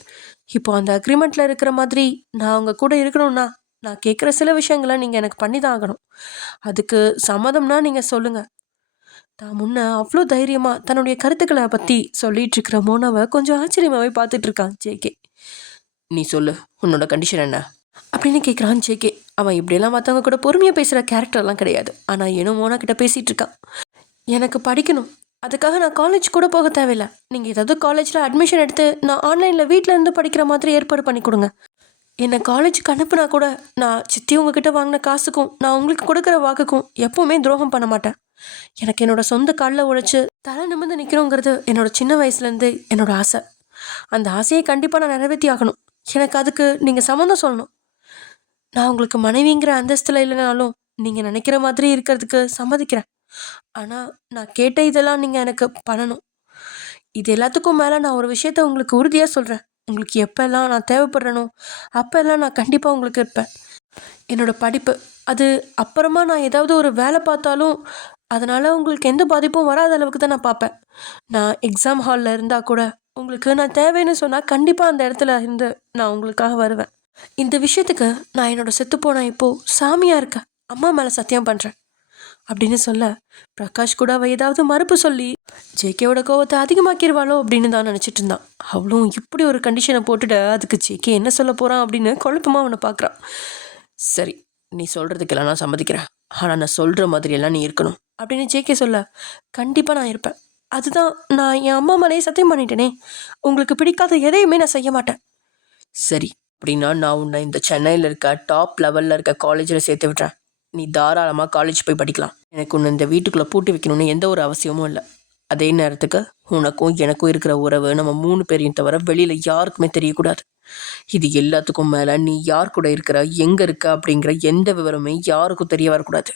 இப்போ அந்த அக்ரிமெண்ட்டில் இருக்கிற மாதிரி நான் அவங்க கூட இருக்கணும்னா நான் கேட்குற சில விஷயங்களை நீங்கள் எனக்கு பண்ணி தான் ஆகணும். அதுக்கு சம்மதம்னா நீங்கள் சொல்லுங்கள். தான் முன்ன அவ்வளோ தைரியமாக தன்னுடைய கருத்துக்களை பற்றி சொல்லிட்டு இருக்கிற மோனாவை கொஞ்சம் ஆச்சரியமாகவே பார்த்துட்டு இருக்கான் ஜேகே. நீ சொல்லு, உன்னோட கண்டிஷன் என்ன அப்படின்னு கேட்குறான் ஜேகே. அவன் இப்படியெல்லாம் மற்றவங்க கூட பொறுமையாக பேசுகிற கேரக்டர்லாம் கிடையாது. ஆனால் ஏனோ மோனா கிட்ட பேசிகிட்டு இருக்கான். எனக்கு படிக்கணும், அதுக்காக நான் காலேஜ் கூட போக தேவையில்லை, நீங்கள் ஏதாவது காலேஜில் அட்மிஷன் எடுத்து நான் ஆன்லைனில் வீட்டில் இருந்து படிக்கிற மாதிரி ஏற்பாடு பண்ணி கொடுங்க. என்னை காலேஜுக்கு அனுப்புனா கூட நான் சித்தி உங்ககிட்ட வாங்கின காசுக்கும் நான் உங்களுக்கு கொடுக்குற வாக்குக்கும் எப்போவுமே துரோகம் பண்ண மாட்டேன். எனக்கு என்னோடய சொந்த காலில் உழைச்சி தலை நிமிர்ந்து நிற்கணுங்கிறது என்னோடய சின்ன வயசுலேருந்து என்னோடய ஆசை. அந்த ஆசையை கண்டிப்பாக நான் நிறைவேற்றி ஆகணும். எனக்கு அதுக்கு நீங்கள் சம்மந்தம் சொல்லணும். நான் உங்களுக்கு மனைவிங்கிற அந்தஸ்தில் இல்லைனாலும் நீங்கள் நினைக்கிற மாதிரி இருக்கிறதுக்கு சம்மதிக்கிறேன். ஆனால் நான் கேட்ட இதெல்லாம் நீங்கள் எனக்கு பண்ணணும். இது எல்லாத்துக்கும் மேலே நான் ஒரு விஷயத்த உங்களுக்கு உறுதியாக சொல்கிறேன். உங்களுக்கு எப்போல்லாம் நான் தேவைப்படுறேனோ அப்போல்லாம் நான் கண்டிப்பாக உங்களுக்கு இருப்பேன். என்னோடய படிப்பு, அது அப்புறமா நான் ஏதாவது ஒரு வேலை பார்த்தாலும் அதனால் உங்களுக்கு எந்த பாதிப்பும் வராத அளவுக்கு தான் நான் பார்ப்பேன். நான் எக்ஸாம் ஹாலில் இருந்தால் கூட உங்களுக்கு நான் தேவைன்னு சொன்னால் கண்டிப்பாக அந்த இடத்துல இருந்து நான் உங்களுக்காக வருவேன். இந்த விஷயத்துக்கு நான் என்னோடய செத்துப்போன இப்போது சாமியாக இருக்க அம்மா மேலே சத்தியம் பண்ணுறேன் அப்படின்னு சொல்ல பிரகாஷ் கூட அவள் ஏதாவது மறுப்பு சொல்லி ஜேகேவோட கோவத்தை அதிகமாக்கிடுவாளோ அப்படின்னு தான் நினச்சிட்டு இருந்தான். அவளும் இப்படி ஒரு கண்டிஷனை போட்டுட்டு அதுக்கு ஜேகே என்ன சொல்ல போகிறான் அப்படின்னு குழப்பமாக அவனை பார்க்குறான். சரி, நீ சொல்கிறதுக்கெல்லாம் நான் சம்மதிக்கிறேன், ஆனால் நான் சொல்கிற மாதிரியெல்லாம் நீ இருக்கணும் அப்படின்னு ஜேகே சொல்ல கண்டிப்பாக நான் இருப்பேன். அதுதான் நான் என் அம்மா மேலேயே சத்தியம் பண்ணிட்டேனே, உங்களுக்கு பிடிக்காத எதையுமே நான் செய்ய மாட்டேன். சரி, அப்படின்னா நான் உன்னை இந்த சென்னையில் இருக்க டாப் லெவலில் இருக்க காலேஜில் சேர்த்து விட்றேன். நீ தாராளமாக காலேஜ் போய் படிக்கலாம். எனக்கு ஒன்று இந்த வீட்டுக்குள்ளே பூட்டி வைக்கணும்னு எந்த ஒரு அவசியமும் இல்லை. அதே நேரத்துக்கு உனக்கும் எனக்கும் இருக்கிற உறவு நம்ம 3 பேரையும் தவிர வெளியில் யாருக்குமே தெரியக்கூடாது. இது எல்லாத்துக்கும் மேலே நீ யார் கூட இருக்கிற, எங்கே இருக்க அப்படிங்கிற எந்த விவரமே யாருக்கும் தெரிய வரக்கூடாது.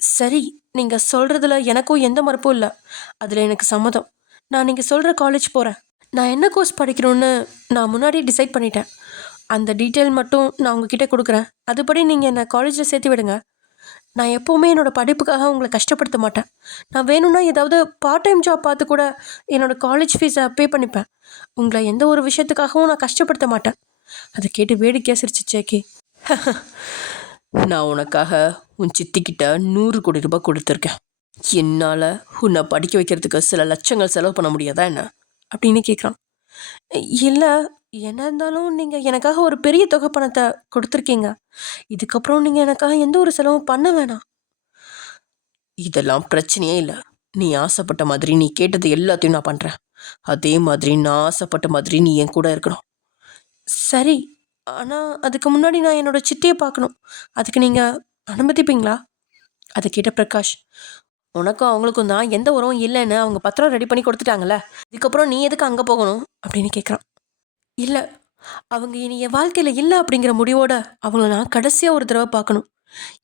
சரி, நீங்கள் சொல்கிறதுல எனக்கும் எந்த மறுப்பும் இல்லை, அதில் எனக்கு சம்மதம். நான் நீங்கள் சொல்கிற காலேஜ் போகிறேன். நான் என்ன கோர்ஸ் படிக்கணும்னு நான் முன்னாடியே டிசைட் பண்ணிட்டேன். அந்த டீட்டெயில் மட்டும் நான் உங்ககிட்ட கொடுக்குறேன். அதுபடி நீங்கள் என்னை காலேஜில் சேர்த்து விடுங்க. நான் எப்போவுமே என்னோடய படிப்புக்காக உங்களை கஷ்டப்படுத்த மாட்டேன். நான் வேணும்னா ஏதாவது பார்ட் டைம் ஜாப் பார்த்து கூட என்னோடய காலேஜ் ஃபீஸை பே பண்ணிப்பேன். உங்களை எந்த ஒரு விஷயத்துக்காகவும் நான் கஷ்டப்படுத்த மாட்டேன். அதை கேட்டு வேடிக்கையாக சிரிச்சு ஜேகே. நான் உனக்காக உன் சித்திக்கிட்ட 100 கோடி ரூபாய் கொடுத்துருக்கேன். என்னால் உன்னை படிக்க வைக்கிறதுக்கு சில லட்சங்கள் செலவு பண்ண முடியாதா என்ன அப்படின்னு கேட்குறான். இல்லை, என்ன இருந்தாலும் நீங்கள் எனக்காக ஒரு பெரிய தொகை பணத்தை கொடுத்துருக்கீங்க. இதுக்கப்புறம் நீங்கள் எனக்காக எந்த ஒரு செலவும் பண்ண வேணாம். இதெல்லாம் பிரச்சனையே இல்லை. நீ ஆசைப்பட்ட மாதிரி நீ கேட்டது எல்லாத்தையும் நான் பண்ணுறேன். அதே மாதிரி நான் ஆசைப்பட்ட மாதிரி நீ என் கூட இருக்கணும். சரி, ஆனால் அதுக்கு முன்னாடி நான் என்னோட சித்தியை பார்க்கணும். அதுக்கு நீங்கள் அனுமதிப்பீங்களா? அதை கேட்ட பிரகாஷ், உனக்கும் அவங்களுக்கும் தான் எந்த உறவும் இல்லைன்னு அவங்க பத்திரம் ரெடி பண்ணி கொடுத்துட்டாங்கல்ல, இதுக்கப்புறம் நீ எதுக்கு அங்கே போகணும் அப்படின்னு கேட்குறான். இல்லை, அவங்க இனி என் வாழ்க்கையில் இல்லை அப்படிங்கிற முடிவோட அவங்கள நான் கடைசியாக ஒரு தடவை பார்க்கணும்.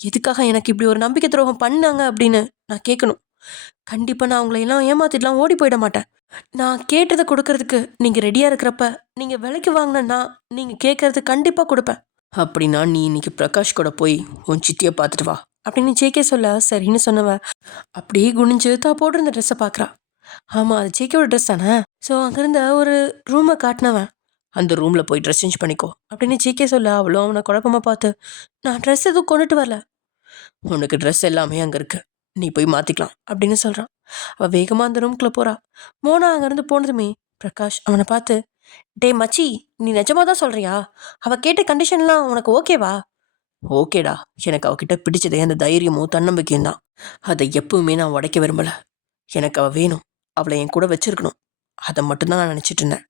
எதுக்காக எனக்கு இப்படி ஒரு நம்பிக்கை துரோகம் பண்ணாங்க அப்படின்னு நான் கேட்கணும். கண்டிப்பாக நான் அவங்கள எல்லாம் ஏமாத்திட்டுலாம் ஓடி போயிட மாட்டேன். நான் கேட்டதை கொடுக்கறதுக்கு நீங்கள் ரெடியாக இருக்கிறப்ப நீங்கள் விலைக்கு வாங்கினா நீங்கள் கேட்குறது கண்டிப்பாக கொடுப்பேன். அப்படின்னா நீ இன்னைக்கு பிரகாஷ் கூட போய் உன் சித்தியை பார்த்துட்டு வா அப்படின்னு ஜேகே சொல்ல சரின்னு சொன்னவ அப்படியே குனிஞ்சு தான் போட்டிருந்த ட்ரெஸ்ஸை பார்க்குறா. ஆமாம், அது ஜேகேவோட ட்ரெஸ் தானே. ஸோ அங்கேருந்த ஒரு ரூமை காட்டினவன், அந்த ரூமில் போய் ட்ரெஸ் சேஞ்ச் பண்ணிக்கோ அப்படின்னு ஜேகே சொல்ல அவளும் அவனை குழப்பமாக பார்த்து, நான் ட்ரெஸ் எதுவும் கொண்டுட்டு வரல, உனக்கு ட்ரெஸ் எல்லாமே அங்கே இருக்கு, நீ போய் மாற்றிக்கலாம் அப்படின்னு சொல்கிறான். அவள் வேகமாக அந்த ரூம்குள்ளே போகிறா. மோனா அங்கேருந்து போனதுமே பிரகாஷ் அவனை பார்த்து, டே மச்சி, நீ நிஜமாக தான் சொல்கிறியா? அவள் கேட்ட கண்டிஷன்லாம் உனக்கு ஓகேவா? ஓகேடா, எனக்கு அவகிட்ட பிடிச்சதே அந்த தைரியமும் தன்னம்பிக்கையும் தான். அதை எப்பவுமே நான் உடைக்க விரும்பலை. எனக்கு அவள் வேணும், அவளை என் கூட வச்சிருக்கணும், அதை மட்டும்தான் நான் நினச்சிட்டு இருந்தேன்.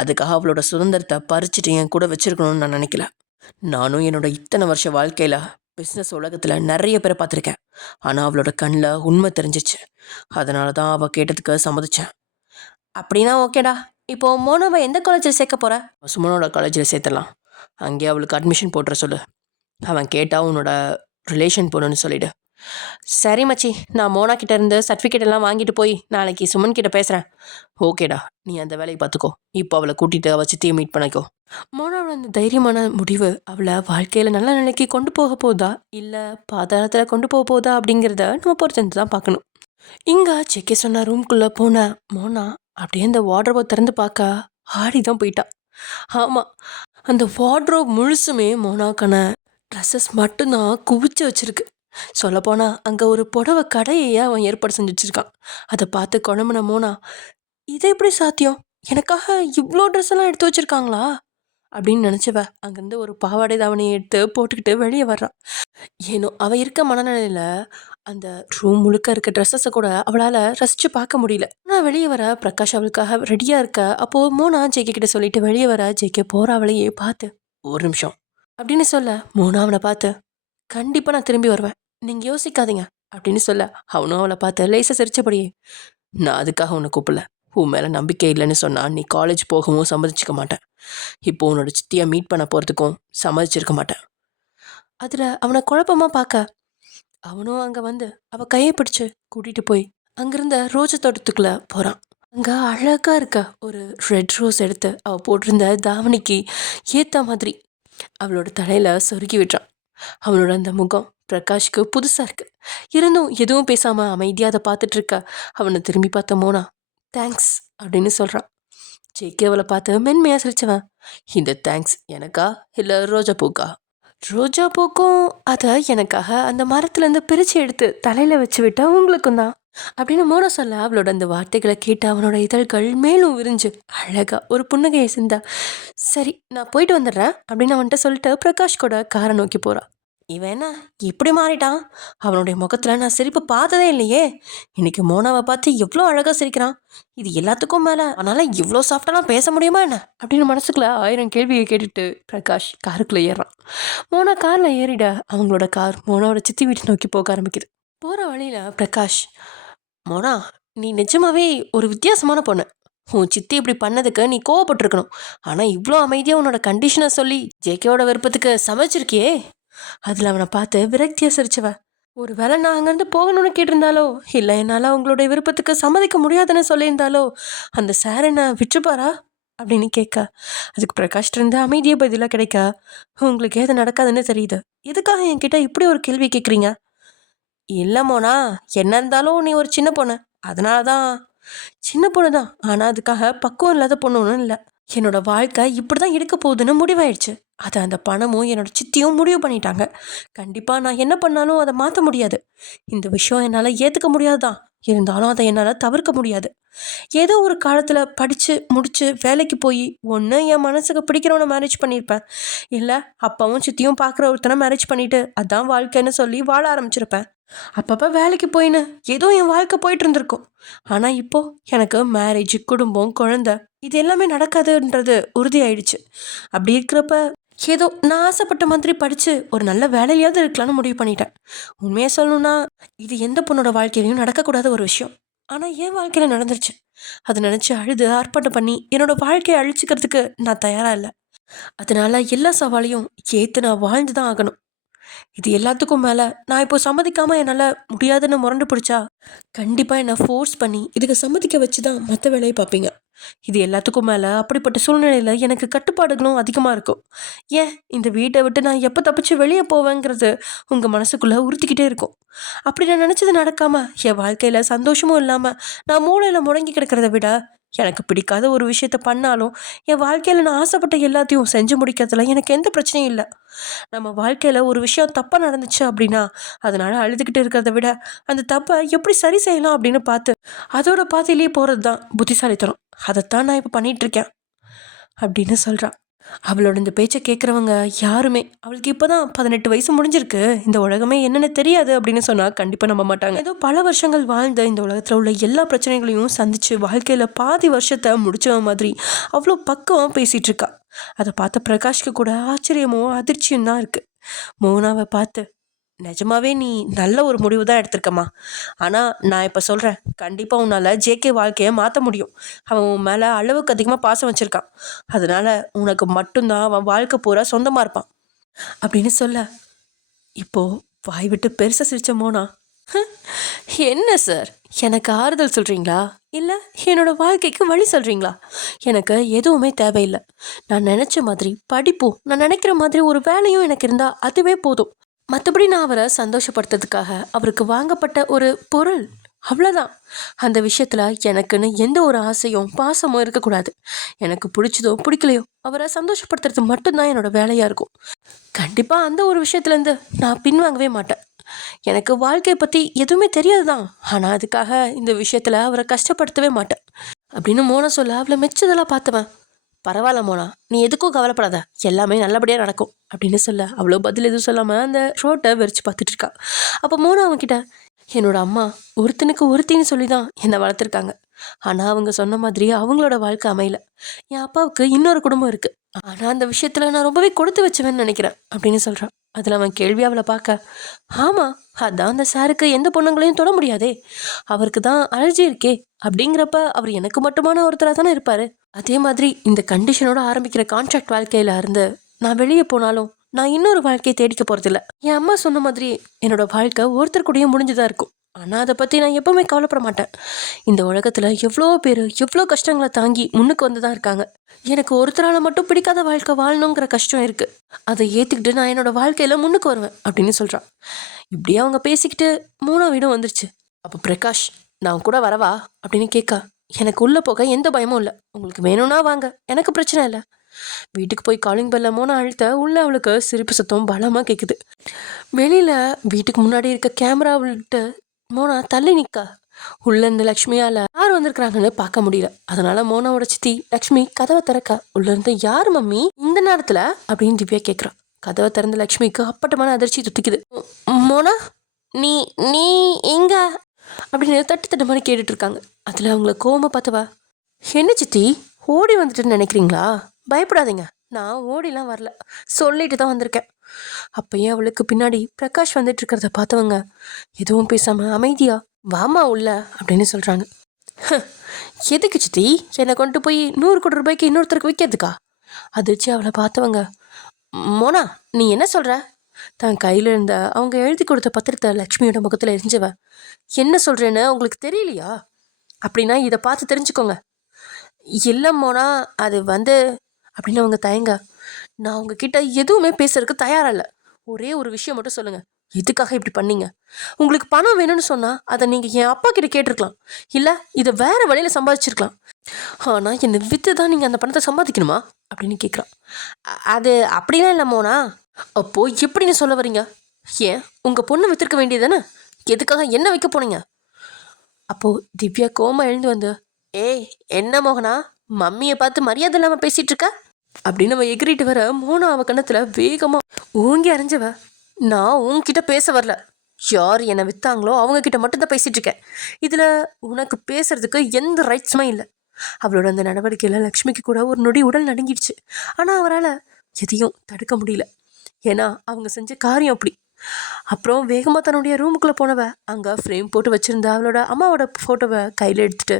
அதுக்காக அவளோட சுதந்திரத்தை பறிச்சுட்டு என் கூட வச்சிருக்கணும்னு நான் நினைக்கல. நானும் என்னோட இத்தனை வருஷ வாழ்க்கையில் பிஸ்னஸ் உலகத்தில் நிறைய பேரை பார்த்துருக்கேன். ஆனால் அவளோட கண்ணில் உண்மை தெரிஞ்சிச்சு. அதனால தான் அவள் கேட்டதுக்கு சம்மதிச்சேன். அப்படின்னா ஓகேடா. இப்போ மோனோவை எந்த காலேஜில் சேர்க்க போகிற? சுமனோட காலேஜில் சேர்த்துடலாம். அங்கேயே அவளுக்கு அட்மிஷன் போட்டுற சொல்லு. அவன் கேட்டால் உன்னோட ரிலேஷன் போகணுன்னு சொல்லிவிடு. சரி மச்சி, நான் மோனா கிட்ட இருந்து சர்டிஃபிகேட் எல்லாம் வாங்கிட்டு போய் நாளைக்கு சுமன் கிட்ட பேசுகிறேன். ஓகேடா, நீ அந்த வேலையை பார்த்துக்கோ. இப்போ அவளை கூட்டிகிட்டு அவள் சித்தியை மீட் பண்ணிக்கோ. மோனாவோட அந்த தைரியமான முடிவு அவளை வாழ்க்கையில் நல்ல நிலைக்கு கொண்டு போக போதா இல்லை பாதாளத்தில் கொண்டு போக போதா அப்படிங்கிறத நம்ம பொறுத்து தான் பார்க்கணும். இங்கே செக்கே சொன்ன ரூம்குள்ளே போன மோனா அப்படியே அந்த வார்ட்ரோபை திறந்து பார்க்க ஆடி தான் போயிட்டா. ஆமாம், அந்த வார்ட்ரோப் முழுசுமே மோனாக்கான ட்ரெஸ்ஸஸ் மட்டும்தான் குவிச்சு வச்சிருக்கு. சொல்லப்போனால் அங்கே ஒரு புடவை கடையே அவன் ஏற்பாடு செஞ்சு வச்சுருக்கான். அதை பார்த்து குழம்புன மோனா, இது எப்படி சாத்தியம், எனக்காக இவ்வளோ ட்ரெஸ் எல்லாம் எடுத்து வச்சுருக்காங்களா அப்படின்னு நினச்சவ அங்கேருந்து ஒரு பாவாடை தாவணியை எடுத்து போட்டுக்கிட்டு வெளியே வர்றான். ஏனோ அவள் இருக்க மனநிலையில் அந்த ரூம் முழுக்க இருக்க ட்ரெஸ்ஸஸை கூட அவளால் ரசித்து பார்க்க முடியல. ஆனால் வெளியே வர பிரகாஷ் அவளுக்காக ரெடியாக இருக்க. அப்போது மோனா ஜேகே கிட்ட சொல்லிட்டு வெளியே வர ஜேகே போகிற அவளையே பார்த்து, ஒரு நிமிஷம் அப்படின்னு சொல்ல மோனா அவனை பார்த்து, கண்டிப்பாக நான் திரும்பி வருவேன், நீங்கள் யோசிக்காதீங்க அப்படின்னு சொல்ல அவனும் அவளை பார்த்து லேசாக சிரிச்சபடியே, நான் அதுக்காக உன்னை கூப்பிடல, உன் மேலே நம்பிக்கை இல்லைன்னு சொன்னால் நீ காலேஜ் போகவும் சம்மதிச்சிக்க மாட்டேன். இப்போ உன்னோட சித்தியை மீட் பண்ண போகிறதுக்கும் சம்மதிச்சிருக்க மாட்டேன். அதில் அவனை குழப்பமாக பார்க்க அவனும் அங்கே வந்து அவள் கையை பிடிச்சு கூட்டிகிட்டு போய் அங்கேருந்த ரோஜா தோட்டத்துக்குள்ளே போகிறான். அங்கே அழகாக இருக்க ஒரு ரெட் ரோஸ் எடுத்து அவள் போட்டிருந்த தாவணிக்கு ஏற்ற மாதிரி அவளோட தலையில் சொருகி விட்டுறான். அவனோட அந்த முகம் பிரகாஷ்க்கு புதுசாக இருக்குது. இருந்தும் எதுவும் பேசாமல் அமைதியாக அதை பார்த்துட்டு இருக்க அவனை திரும்பி பார்த்த மோனா தேங்க்ஸ் அப்படின்னு சொல்கிறான். ஜேகே அவளை பார்த்து மென்மையாக சிரிச்சவன், இந்த தேங்க்ஸ் எனக்கா இல்லை ரோஜா பூக்கா? ரோஜா பூக்கும் அதை எனக்காக அந்த மரத்துலேருந்து பிரித்து எடுத்து தலையில் வச்சு விட்டா உங்களுக்கும் தான் அப்படின்னு மோனா சொல்ல அவளோட அந்த வார்த்தைகளை கேட்டு அவனோட இதழ்கள் மேலும் விரிஞ்சு அழகா ஒரு புன்னகையை சிந்தா. சரி, நான் போயிட்டு வந்துடுறேன் அப்படின்னு அவன்கிட்ட சொல்லிட்டு பிரகாஷ் கூட காரை நோக்கி போகிறான். இவன் என்ன இப்படி மாறிட்டான்? அவனுடைய முகத்தில் நான் சிரிப்பு பார்த்ததே இல்லையே. இன்னைக்கு மோனாவை பார்த்து எவ்வளோ அழகாக சிரிக்கிறான். இது எல்லாத்துக்கும் மேலே அவனால் இவ்வளோ சாஃப்டாலாம் பேச முடியுமா என்ன அப்படின்னு மனசுக்குள்ள 1000 கேள்வியை கேட்டுட்டு பிரகாஷ் காருக்குள்ளே ஏறான். மோனா காரில் ஏறிட அவங்களோட கார் மோனாவோட சித்தி வீட்டை நோக்கி போக ஆரம்பிக்குது. போகிற வழியில் பிரகாஷ், மோனா நீ நிஜமாவே ஒரு வித்தியாசமான பொண்ணு. உன் சித்தி இப்படி பண்ணதுக்கு நீ கோவப்பட்டிருக்கணும். ஆனால் இவ்வளோ அமைதியாக உன்னோட கண்டிஷனை சொல்லி ஜேகேவோட விருப்பத்துக்கு சமைச்சிருக்கியே. அதில் அவனை பார்த்து விரக்தியாக சிரிச்சவ, ஒரு வேளை நான் அங்கேருந்து போகணும்னு கேட்டிருந்தாலோ இல்லை என்னால் அவங்களுடைய விருப்பத்துக்கு சம்மதிக்க முடியாதுன்னு சொல்லியிருந்தாலோ அந்த சார் என்ன விட்டுப்பாரா அப்படின்னு கேட்க அதுக்கு பிரகாஷ் இருந்து அமைதியாக பதிலாக கிடைக்க, உங்களுக்கு எது நடக்காதுன்னு தெரியுது, எதுக்காக என்கிட்ட இப்படி ஒரு கேள்வி கேட்குறீங்க? இல்லை மோனா, என்ன இருந்தாலும் நீ ஒரு சின்ன பொண்ணு, அதனால தான். சின்ன பொண்ணு தான், ஆனால் அதுக்காக பக்குவம் இல்லாத பொண்ணு ஒன்றும் இல்லை. என்னோட வாழ்க்கை இப்படி தான் இருக்க போகுதுன்னு முடிவாயிடுச்சு. அதை அந்த பணமும் என்னோட சித்தியும் முடிவு பண்ணிட்டாங்க. கண்டிப்பாக நான் என்ன பண்ணாலும் அதை மாற்ற முடியாது. இந்த விஷயம் என்னால் ஏற்றுக்க முடியாது தான், இருந்தாலும் அதை என்னால் தவிர்க்க முடியாது. ஏதோ ஒரு காலத்தில் படித்து முடித்து வேலைக்கு போய் ஒன்று என் மனசுக்கு பிடிக்கிறவனை மேரேஜ் பண்ணியிருப்பேன், இல்லை அப்பாவும் சித்தியும் பார்க்குற ஒருத்தனை மேரேஜ் பண்ணிவிட்டு அதான் வாழ்க்கைன்னு சொல்லி வாழ ஆரம்பிச்சிருப்பேன். அப்பப்போ வேலைக்கு போயின்னு ஏதோ என் வாழ்க்கை போயிட்டு இருந்திருக்கும். ஆனால் இப்போது எனக்கு மேரேஜ், குடும்பம், குழந்தை இது எல்லாமே நடக்காதுன்றது உறுதி ஆயிடுச்சு. அப்படி இருக்கிறப்ப ஏதோ நான் ஆசைப்பட்ட மாதிரி படித்து ஒரு நல்ல வேலையாவது இருக்கலாம்னு முடிவு பண்ணிட்டேன். உண்மையாக சொல்லணும்னா இது எந்த பொண்ணோட வாழ்க்கையிலையும் நடக்கக்கூடாத ஒரு விஷயம். ஆனால் என் வாழ்க்கையில் நடந்துருச்சு. அதை நினச்சி அழுது ஆர்ப்பாட்டம் பண்ணி என்னோடய வாழ்க்கையை அழிச்சிக்கிறதுக்கு நான் தயாராக இல்லை. அதனால் எல்லா சவாலையும் ஏற்று நான் வாழ்ந்து தான் ஆகணும். இது எல்லாத்துக்கும் மேலே நான் இப்போ சம்மதிக்காமல் என்னால் முடியாதுன்னு முரண்டு பிடிச்சா கண்டிப்பாக என்னை ஃபோர்ஸ் பண்ணி இதுக்கு சம்மதிக்க வச்சு தான் மற்ற வேலையை பார்ப்பீங்க. இது எல்லாத்துக்கும் மேலே அப்படிப்பட்ட சூழ்நிலையில் எனக்கு கட்டுப்பாடுகளும் அதிகமாக இருக்கும். ஏன் இந்த வீட்டை விட்டு நான் எப்போ தப்பிச்சு வெளியே போவேங்கிறது உங்கள் மனசுக்குள்ளே உறுத்திக்கிட்டே இருக்கும். அப்படி நான் நினச்சது நடக்காமல் என் வாழ்க்கையில் சந்தோஷமும் இல்லாமல் நான் மூளையில் முடங்கி கிடக்கிறத விட எனக்கு பிடிக்காத ஒரு விஷயத்த பண்ணாலும் என் வாழ்க்கையில் நான் ஆசைப்பட்ட எல்லாத்தையும் செஞ்சு முடிக்கிறதுல எனக்கு எந்த பிரச்சனையும் இல்லை. நம்ம வாழ்க்கையில் ஒரு விஷயம் தப்பாக நடந்துச்சு அப்படின்னா அதனால் அழுதுகிட்டு இருக்கிறத விட அந்த தப்பை எப்படி சரி செய்யலாம் அப்படின்னு பார்த்து அதோட பாதையிலேயே போகிறது தான் புத்திசாலித்தனம். அதைத்தான் நான் இப்போ பண்ணிகிட்ருக்கேன் அப்படின்னு சொல்கிறான். அவளோட இந்த பேச்சை கேட்குறவங்க யாருமே அவளுக்கு இப்போ தான் 18 வயசு முடிஞ்சிருக்கு, இந்த உலகமே என்னென்ன தெரியாது அப்படின்னு சொன்னால் கண்டிப்பாக நம்ப மாட்டாங்க. ஏதோ பல வருஷங்கள் வாழ்ந்த இந்த உலகத்தில் உள்ள எல்லா பிரச்சனைகளையும் சந்தித்து வாழ்க்கையில் பாதி வருஷத்தை முடிச்ச மாதிரி அவ்வளோ பக்குவம் பேசிகிட்டு இருக்கா. அதை பார்த்த பிரகாஷ்க்கு கூட ஆச்சரியமும் அதிர்ச்சியும் தான் இருக்குது. மோனாவை பார்த்து, நிஜமாவே நீ நல்ல ஒரு முடிவு தான் எடுத்திருக்கம்மா. ஆனால் நான் இப்போ சொல்கிறேன், கண்டிப்பாக உன்னால் ஜேகே வாழ்க்கையை மாற்ற முடியும். அவன் உன் மேலே அளவுக்கு அதிகமாக பாசம் வச்சுருக்கான். அதனால் உனக்கு மட்டும்தான் அவன் வாழ்க்கை பூரா சொந்தமாக இருப்பான் அப்படின்னு சொல்ல, இப்போது வாய் விட்டு பெருசாக சிரிச்ச மோனா, என்ன சார் எனக்கு ஆறுதல் சொல்கிறீங்களா இல்லை என்னோடய வாழ்க்கைக்கு வழி சொல்கிறீங்களா? எனக்கு எதுவுமே தேவையில்லை. நான் நினச்ச மாதிரி படிப்பும் நான் நினைக்கிற மாதிரி ஒரு வேலையும் எனக்கு இருந்தால் அதுவே போதும். மற்றபடி நான் அவரை சந்தோஷப்படுத்துறதுக்காக அவருக்கு வாங்கப்பட்ட ஒரு பொருள், அவ்வளோதான். அந்த விஷயத்தில் எனக்குன்னு எந்த ஒரு ஆசையும் பாசமும் இருக்கக்கூடாது. எனக்கு பிடிச்சதோ பிடிக்கலையோ அவரை சந்தோஷப்படுத்துறது மட்டும்தான் என்னோடய வேலையாக இருக்கும். கண்டிப்பாக அந்த ஒரு விஷயத்துலேருந்து நான் பின்வாங்கவே மாட்டேன். எனக்கு வாழ்க்கையை பற்றி எதுவுமே தெரியாது தான், ஆனால் அதுக்காக இந்த விஷயத்தில் அவரை கஷ்டப்படுத்தவே மாட்டேன் அப்படின்னு மோனா சொல்ல அவளை மெச்சதெல்லாம் பார்த்தவன், பரவாயில்ல மோனா, நீ எதுக்கும் கவலைப்படாத, எல்லாமே நல்லபடியாக நடக்கும் அப்படின்னு சொல்ல அவ்வளோ பதில் எதுவும் சொல்லாமல் அந்த ரோட்டை வெறிச்சு பார்த்துட்டு இருக்கா. அப்போ மோனா அவன்கிட்ட, என்னோட அம்மா ஒருத்தனுக்கு ஒருத்தின்னு சொல்லி தான் என்னை வளர்த்துருக்காங்க. ஆனால் அவங்க சொன்ன மாதிரி அவங்களோட வாழ்க்கை அமையல. என் அப்பாவுக்கு இன்னொரு குடும்பம் இருக்குது, ஆனால் அந்த விஷயத்தில் நான் ரொம்பவே கொடுத்து வச்சுவேன்னு நினைக்கிறேன் அப்படின்னு சொல்கிறான். அதில் அவன் கேள்வி அவளை பார்க்க, ஆமாம் அதான் அந்த சாருக்கு எந்த பொண்ணுங்களையும் தொட முடியாதே, அவருக்கு தான் அலர்ஜி இருக்கே, அப்படிங்கிறப்ப அவர் எனக்கு மட்டுமான ஒருத்தராக தானே இருப்பார். அதே மாதிரி இந்த கண்டிஷனோட ஆரம்பிக்கிற கான்ட்ராக்ட் வாழ்க்கையில் இருந்து நான் வெளியே போனாலும் நான் இன்னொரு வாழ்க்கையை தேடிக்க போகிறதில்ல. என் அம்மா சொன்ன மாதிரி என்னோட வாழ்க்கை ஒருத்தர் கூடயே முடிஞ்சுதான் இருக்கும். ஆனால் அதை பற்றி நான் எப்போவுமே கவலைப்பட மாட்டேன். இந்த உலகத்தில் எவ்வளோ பேர் எவ்வளோ கஷ்டங்களை தாங்கி முன்னுக்கு வந்து தான் இருக்காங்க. எனக்கு ஒருத்தரால் மட்டும் பிடிக்காத வாழ்க்கை வாழணுங்கிற கஷ்டம் இருக்குது. அதை ஏற்றுக்கிட்டு நான் என்னோடய வாழ்க்கையில் முன்னுக்கு வருவேன் அப்படின்னு சொல்கிறான். இப்படியே அவங்க பேசிக்கிட்டு 3ஆம் வீடும் வந்துருச்சு. அப்போ பிரகாஷ், நான் கூட வரவா அப்படின்னு கேட்க, எனக்கு உள்ளே போக எந்த பயமும் இல்லை, உங்களுக்கு வேணும்னா வாங்க, எனக்கு பிரச்சனை இல்லை. வீட்டுக்கு போய் காலிங் பெல்ல மோனா அழுத்த உள்ள அவளுக்கு சிரிப்பு சத்தம் பலமாக கேட்குது. வெளியில் வீட்டுக்கு முன்னாடி இருக்க கேமரா விட்டு மோனா தள்ளி நிற்கா. உள்ள இந்த லக்ஷ்மியால் யார் வந்திருக்கிறாங்கன்னு பார்க்க முடியல. அதனால மோனாவோட சித்தி லக்ஷ்மி கதவை திறக்க, உள்ள இருந்து யார் மம்மி இந்த நேரத்தில் அப்படின்னு திவ்யா கேட்குறா. கதவை திறந்த லக்ஷ்மிக்கு அப்பட்டமான அதிர்ச்சி துத்திக்குது. மோனா, நீ நீ எங்க அப்படின்னு தட்டு மாதிரி கேட்டுட்டு இருக்காங்க. அதில் அவங்கள கோவமாக பார்த்தவா, என்ன சித்தி ஓடி வந்துட்டுன்னு நினைக்கிறீங்களா? பயப்படாதீங்க, நான் ஓடிலாம் வரல, சொல்லிட்டு தான் வந்திருக்கேன். அப்பயே அவளுக்கு பின்னாடி பிரகாஷ் வந்துட்டு இருக்கிறத பார்த்தவங்க எதுவும் பேசாமல் அமைதியா வாமா உள்ள அப்படின்னு சொல்கிறாங்க. எதுக்கு சித்தி என்னை கொண்டு போய் 100 கோடி ரூபாய்க்கு இன்னொருத்தருக்கு விற்கிறதுக்கா? அதிர்ச்சி அவளை பார்த்தவங்க, மோனா நீ என்ன சொல்கிற? தன் கையில் இருந்த அவங்க எழுதி கொடுத்த பத்திரத்தை லக்ஷ்மியோட முகத்தில் எரிஞ்சவ, என்ன சொல்கிறேன்னு உங்களுக்கு தெரியலையா? அப்படின்னா இதை பார்த்து தெரிஞ்சுக்கோங்க. இல்லை மோனா, அது அப்படின்னு அவங்க தயங்க, நான் உங்ககிட்ட எதுவுமே பேசுறதுக்கு தயாராக இல்லை. ஒரே ஒரு விஷயம் மட்டும் சொல்லுங்கள், எதுக்காக இப்படி பண்ணீங்க? உங்களுக்கு பணம் வேணும்னு சொன்னால் அதை நீங்கள் என் அப்பா கிட்ட கேட்டிருக்கலாம், இல்லை இதை வேறு வழியில் சம்பாதிச்சிருக்கலாம். ஆனால் என்னை விற்று தான் நீங்கள் அந்த பணத்தை சம்பாதிக்கணுமா அப்படின்னு கேட்குறான். அது அப்படிலாம் இல்லை மோனா. அப்போது எப்படின்னு சொல்ல வரீங்க? ஏன் உங்கள் பொண்ணு விற்றுருக்க வேண்டியதானே, எதுக்காக என்ன வைக்க போனீங்க? அப்போது திவ்யா கோமா எழுந்து வந்து, ஏய் என்ன மோகனா, மம்மியை பார்த்து மரியாதை இல்லாமல் பேசிகிட்டு இருக்க அப்படின்னு அவன் எகிரிட்டு வர, மோனா அவள் கண்ணத்தில் வேகமாக ஓங்கி அரைஞ்சவ, நான் உன்கிட்ட பேச வரல, யார் என்னை விற்றாங்களோ அவங்கக்கிட்ட மட்டும்தான் பேசிகிட்டு இருக்கேன், இதில் உனக்கு பேசுறதுக்கு எந்த ரைட்ஸுமே இல்லை. அவளோட அந்த நடவடிக்கையில் லக்ஷ்மிக்கு கூட ஒரு நொடி உடல் நடுங்கிடுச்சு. ஆனால் அவரால் எதையும் தடுக்க முடியல, ஏன்னா அவங்க செஞ்ச காரியம் அப்படி. அப்புறம் வேகமாக தன்னுடைய ரூமுக்குள்ளே போனவ அங்கே ஃப்ரேம் போட்டு வச்சுருந்த அவளோட அம்மாவோட ஃபோட்டோவை கையில் எடுத்துகிட்டு,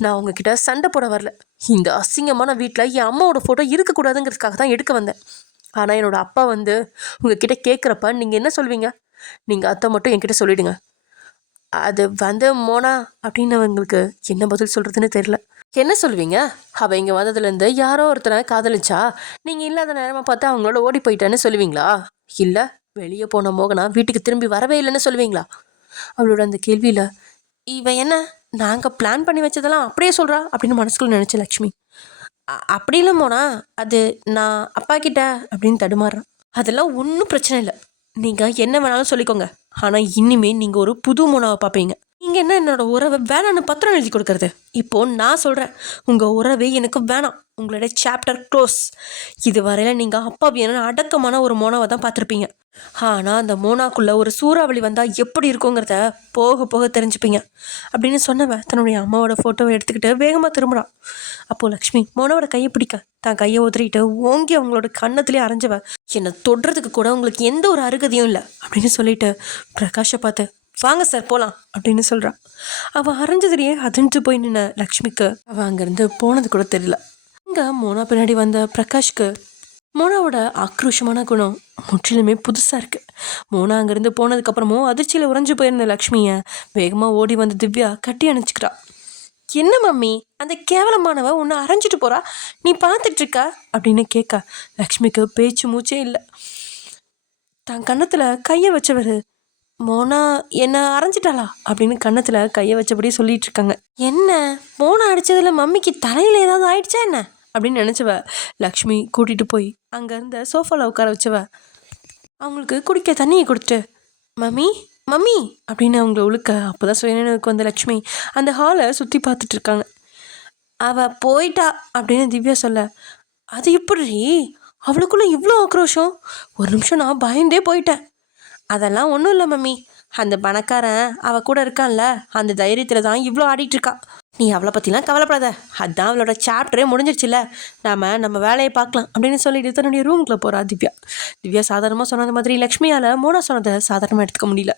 நான் அவங்கக்கிட்ட சண்டை போட வரல, இந்த அசிங்கமான வீட்டில் என் அம்மாவோட ஃபோட்டோ இருக்கக்கூடாதுங்கிறதுக்காக தான் எடுக்க வந்தேன். ஆனால் என்னோடய அப்பா உங்ககிட்ட கேட்குறப்ப நீங்கள் என்ன சொல்வீங்க? நீங்கள் அத்தை மட்டும் என்கிட்ட சொல்லிவிடுங்க. அது மோனா அப்படின்னு அவங்களுக்கு என்ன பதில் சொல்கிறதுன்னு தெரில. என்ன சொல்லுவீங்க? அவள் இங்கே வந்ததுலேருந்து யாரோ ஒருத்தனை காதலிச்சா, நீங்கள் இல்லாத நேரமாக பார்த்து அவங்களோட ஓடி போயிட்டேன்னு சொல்லுவீங்களா? இல்லை வெளியே போன மோகனா வீட்டுக்கு திரும்பி வரவே இல்லைன்னு சொல்லுவீங்களா? அவளோட அந்த கேள்வியில் இவன் என்ன நாங்கள் பிளான் பண்ணி வச்சதெல்லாம் அப்படியே சொல்கிறா அப்படின்னு மனசுக்குள்ள நினச்ச லக்ஷ்மி. அப்படி இல்லை மோனா, அது நான் அப்பா கிட்ட அப்படின்னு தடுமாறுறேன். அதெல்லாம் ஒன்றும் பிரச்சனை இல்லை, நீங்கள் என்ன வேணாலும் சொல்லிக்கோங்க. ஆனால் இனிமேல் நீங்கள் ஒரு புது மோனாவை பார்ப்பீங்க. நீங்கள் என்ன என்னோட உறவை வேணான்னு பத்திரம் எழுதி கொடுக்கறது? இப்போது நான் சொல்கிறேன், உங்கள் உறவே எனக்கு வேணாம். உங்களோட சாப்டர் க்ளோஸ். இது வரையில் நீங்கள் அப்பா வேணும்னு அடக்கமான ஒரு மோனாவை தான் பார்த்துருப்பீங்க. ஆனால் அந்த மோனாக்குள்ளே ஒரு சூறாவளி வந்தால் எப்படி இருக்குங்கிறத போக போக தெரிஞ்சுப்பீங்க அப்படின்னு சொன்னவன் தன்னுடைய அம்மாவோட ஃபோட்டோவை எடுத்துக்கிட்டு வேகமாக திரும்புகிறான். அப்போது லக்ஷ்மி மோனாவோட கையை பிடிக்க தான் கையை உதறிட்டு ஓங்கி அவங்களோட கன்னத்துலேயே அரைஞ்சவ, என்னை தொடுறதுக்கு கூட உங்களுக்கு எந்த ஒரு அருகதையும் இல்லை அப்படின்னு சொல்லிட்டு பிரகாஷை பார்த்து வாங்க சார் போகலாம் அப்படின்னு சொல்கிறான். அவள் அரைஞ்சதுலேயே அதிர்ந்து போய் நின்ன லக்ஷ்மிக்கு அவள் அங்கேருந்து போனது கூட தெரியல. இங்கே மோனா பின்னாடி வந்த பிரகாஷ்க்கு மோனாவோட ஆக்ரோஷமான குணம் முற்றிலுமே புதுசாக இருக்குது. மோனா அங்கேருந்து போனதுக்கப்புறமும் அதிர்ச்சியில் உறைஞ்சு போயிருந்த லக்ஷ்மியை வேகமாக ஓடி வந்து திவ்யா கட்டி அணைச்சிக்கிறா. என்ன மம்மி, அந்த கேவலமானவ உன்னை அரைஞ்சிட்டு போகிறா, நீ பார்த்துட்ருக்கா அப்படின்னு கேட்க லக்ஷ்மிக்கு பேச்சு மூச்சே இல்லை. தன் கன்னத்தில் கையை வச்சவர் மோனா என்ன அரைஞ்சிட்டாளா அப்படின்னு கன்னத்தில் கையை வச்சபடி சொல்லிட்டு இருக்காங்க. என்ன மோனா அடித்ததில் மம்மிக்கு தலையில் ஏதாவது ஆயிடுச்சா என்ன அப்படின்னு நினச்சவ லக்ஷ்மி கூட்டிகிட்டு போய் அங்கே இருந்த சோஃபாவில் உட்கார வச்சவ அவங்களுக்கு குடிக்க தண்ணியை கொடுத்துட்டு மம்மி மம்மி அப்படின்னு அவங்கள உழுக்க அப்போ தான் சுயநினைவுக்கு வந்த லக்ஷ்மி அந்த ஹாலை சுற்றி பார்த்துட்ருக்காங்க. அவள் போயிட்டா அப்படின்னு திவ்யா சொல்ல, அது எப்படி அவளுக்குள்ளே இவ்வளோ ஆக்ரோஷம்? ஒரு நிமிஷம் நான் பயந்தே போயிட்டேன். அதெல்லாம் ஒன்றும் இல்லை மம்மி, அந்த பணக்காரன் அவள் கூட இருக்கான்ல, அந்த தைரியத்தில் தான் இவ்வளோ ஆடிட்டுருக்கா. நீ அவளை பற்றிலாம் கவலைப்படாத, அதுதான் அவளோட சாப்டரே முடிஞ்சிருச்சுல்ல, நம்ம வேலையை பார்க்கலாம் அப்படின்னு சொல்லிட்டு தன்னுடைய ரூமுக்குள்ளே போகிறா திவ்யா. திவ்யா சாதாரணமாக சொன்னது மாதிரி லக்ஷ்மியால் மோனா சொன்னதை சாதாரணமாக எடுத்துக்க முடியல.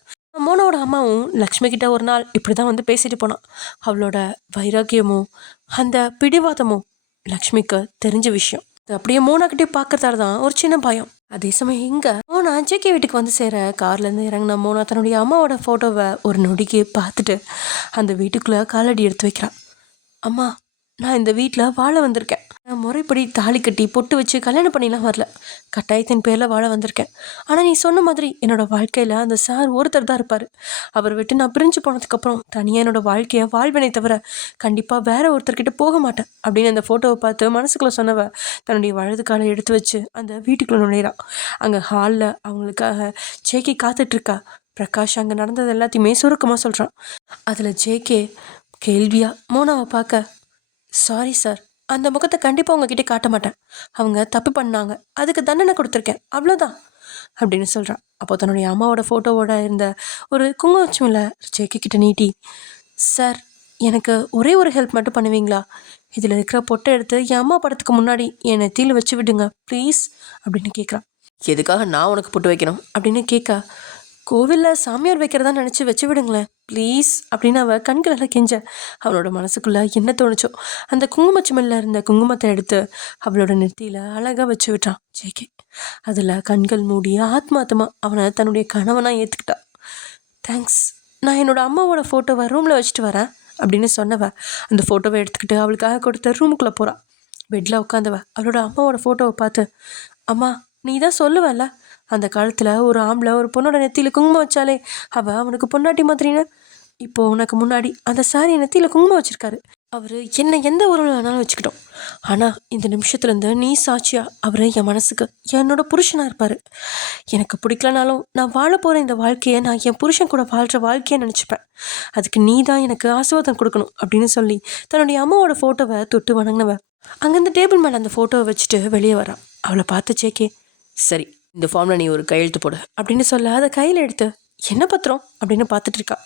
மோனாவோட அம்மாவும் லக்ஷ்மி கிட்ட ஒரு நாள் இப்படி தான் வந்து பேசிட்டு போனான். அவளோட வைராக்கியமும் அந்த பிடிவாதமும் லக்ஷ்மிக்கு தெரிஞ்ச விஷயம். அப்படியே மோனாக்கிட்டே பார்க்கறதால தான் ஒரு சின்ன பயம். அதே சமயம் இங்கே மோனா ஜேகே வீட்டுக்கு வந்து சேர கார்லேருந்து இறங்கின மோனா தன்னுடைய அம்மாவோட ஃபோட்டோவை ஒரு நொடிக்கு பார்த்துட்டு அந்த வீட்டுக்குள்ளே காலடி எடுத்து வைக்கிறான். அம்மா, நான் இந்த வீட்டில் வாழ வந்திருக்கேன். நான் முறைப்படி தாலி கட்டி பொட்டு வச்சு கல்யாணம் பண்ணிலாம் வரல, கட்டாயத்தின் பேரில் வாழ வந்திருக்கேன். ஆனால் நீ சொன்ன மாதிரி என்னோட வாழ்க்கையில் அந்த சார் ஒருத்தர் தான் இருப்பார். அவர் விட்டு நான் பிரிஞ்சு போனதுக்கப்புறம் தனியாக என்னோட வாழ்க்கையை வாழ்வினை தவிர கண்டிப்பாக வேற ஒருத்தர்கிட்ட போக மாட்டேன் அப்படின்னு அந்த ஃபோட்டோவை பார்த்து மனசுக்குள்ளே சொன்னவ தன்னுடைய வலது காலை எடுத்து வச்சு அந்த வீட்டுக்குள்ளே நுழையிறான். அங்கே ஹாலில் அவங்களுக்காக ஜேகே காத்துட்ருக்கா. பிரகாஷ் அங்கே நடந்தது எல்லாத்தையுமே சுருக்கமாக சொல்கிறான். அதில் ஜேகே கேள்வியாக மோனாவை பார்க்க, சாரி சார், அந்த முகத்தை கண்டிப்பாக உங்ககிட்ட காட்ட மாட்டேன். அவங்க தப்பு பண்ணாங்க, அதுக்கு தண்டனை கொடுத்துருக்கேன், அவ்வளோதான் அப்படின்னு சொல்கிறான். அப்போ தன்னுடைய அம்மாவோட ஃபோட்டோவோட இருந்த ஒரு குங்குமச்சிமில் ஜேகே கிட்ட நீட்டி, சார் எனக்கு ஒரே ஒரு ஹெல்ப் மட்டும் பண்ணுவீங்களா? இதில் இருக்கிற பொட்டை எடுத்து என் அம்மா படத்துக்கு முன்னாடி என் நெத்தியில் வச்சு விடுங்க ப்ளீஸ் அப்படின்னு கேட்குறான். எதுக்காக நான் உனக்கு பொட்டு வைக்கணும் அப்படின்னு கேட்க, கோவிலில் சாமியார் வைக்கிறதா நினச்சி வச்சு விடுங்களேன் ப்ளீஸ் அப்படின்னு அவள் கண்களில் கெஞ்ச அவளோட மனசுக்குள்ளே என்ன தோணுச்சோ அந்த குங்குமச்சிமில்ல இருந்த குங்குமத்தை எடுத்து அவளோட நெத்தியில் அழகாக வச்சு விட்டான் ஜேகே. அதில் கண்கள் மூடி ஆத்மாத்தமாக அவனை தன்னுடைய கணவனாக ஏற்றுக்கிட்டா. தேங்க்ஸ், நான் என்னோடய அம்மாவோட ஃபோட்டோவை ரூமில் வச்சுட்டு வரேன் அப்படின்னு சொன்னவ அந்த ஃபோட்டோவை எடுத்துக்கிட்டு அவளுக்காக கொடுத்த ரூமுக்குள்ளே போகிறான். பெட்டில் உட்காந்தவ அவளோட அம்மாவோட ஃபோட்டோவை பார்த்து, அம்மா நீ தான் சொல்லுவல்ல, அந்த காலத்தில் ஒரு ஆம்பளை ஒரு பொண்ணோட நெத்தியில் குங்குமம் வச்சாலே அவள் அவனுக்கு பொண்டாட்டி மாதிரின்னு, இப்போது உனக்கு முன்னாடி அந்த சாரி நெத்தியில் குங்குமம் வச்சுருக்காரு. அவர் என்னை எந்த உறவில் வேணாலும் வச்சுக்கிட்டோம், ஆனால் இந்த நிமிஷத்துலேருந்து நீ சாட்சியா அவர் என் மனசுக்கு என்னோட புருஷனாக இருப்பார். எனக்கு பிடிக்கலனாலும் நான் வாழ போகிற இந்த வாழ்க்கையை நான் என் புருஷன் கூட வாழ்கிற வாழ்க்கையை நினச்சிப்பேன். அதுக்கு நீ தான் எனக்கு ஆசீர்வாதம் கொடுக்கணும் அப்படின்னு சொல்லி தன்னுடைய அம்மாவோட ஃபோட்டோவை தொட்டு வணங்கினவ அங்கேருந்து டேபிள் மேலே அந்த ஃபோட்டோவை வச்சுட்டு வெளியே வரான். அவளை பார்த்து ஜேகே, சரி இந்த ஃபார்மில் நீ ஒரு கையெழுத்து போடு அப்படின்னு சொல்ல அதை கையில் எடுத்து என்ன பத்திரம் அப்படின்னு பார்த்துட்ருக்கா.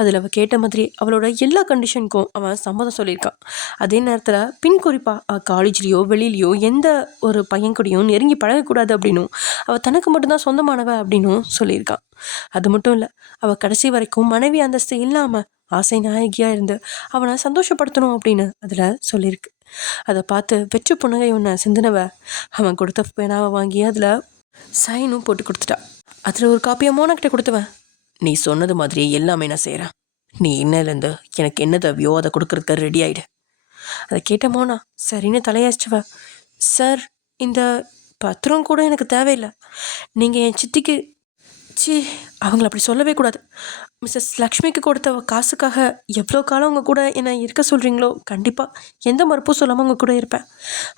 அதில் அவள் கேட்ட மாதிரி அவளோட எல்லா கண்டிஷனுக்கும் அவன் சம்மதம் சொல்லியிருக்கான். அதே நேரத்தில் பின் குறிப்பாக காலேஜ்லேயோ வெளியிலையோ எந்த ஒரு பையன் கூடயும் நெருங்கி பழகக்கூடாது அப்படின்னும் அவள் தனக்கு மட்டும்தான் சொந்தமானவ அப்படின்னும் சொல்லியிருக்கான். அது மட்டும் இல்லை, அவள் கடைசி வரைக்கும் மனைவி அந்தஸ்து இல்லாமல் ஆசை நாயகியாக இருந்து அவனை சந்தோஷப்படுத்தணும் அப்படின்னு அதில் சொல்லியிருக்கு. அதை பார்த்து வெற்று புன்னகை ஒன்று சிந்தினவ அவன் கொடுத்த பேனாவை வாங்கி அதில் சைனும் போட்டு கொடுத்துட்டா. அதில் ஒரு காப்பியை மோனாக்கிட்ட கொடுத்துவேன், நீ சொன்னது மாதிரியே எல்லாமே நான் செய்கிறேன், நீ இன்னிலேருந்து எனக்கு என்ன தேவையோ அதை கொடுக்குறதுக்கு ரெடி ஆகிடு அதை கேட்ட மோனா சரின்னு தலையாச்சுவ. சார், இந்த பத்திரம் கூட எனக்கு தேவையில்லை. நீங்கள் என் சித்திக்கு சி அவங்கள அப்படி சொல்லவே கூடாது. மிஸ்ஸஸ் லக்ஷ்மிக்கு கொடுத்த காசுக்காக எவ்வளோ காலம் உங்கள் கூட என்னை இருக்க சொல்கிறீங்களோ கண்டிப்பாக எந்த மறுப்பும் சொல்லாமல் உங்கள் கூட இருப்பேன்.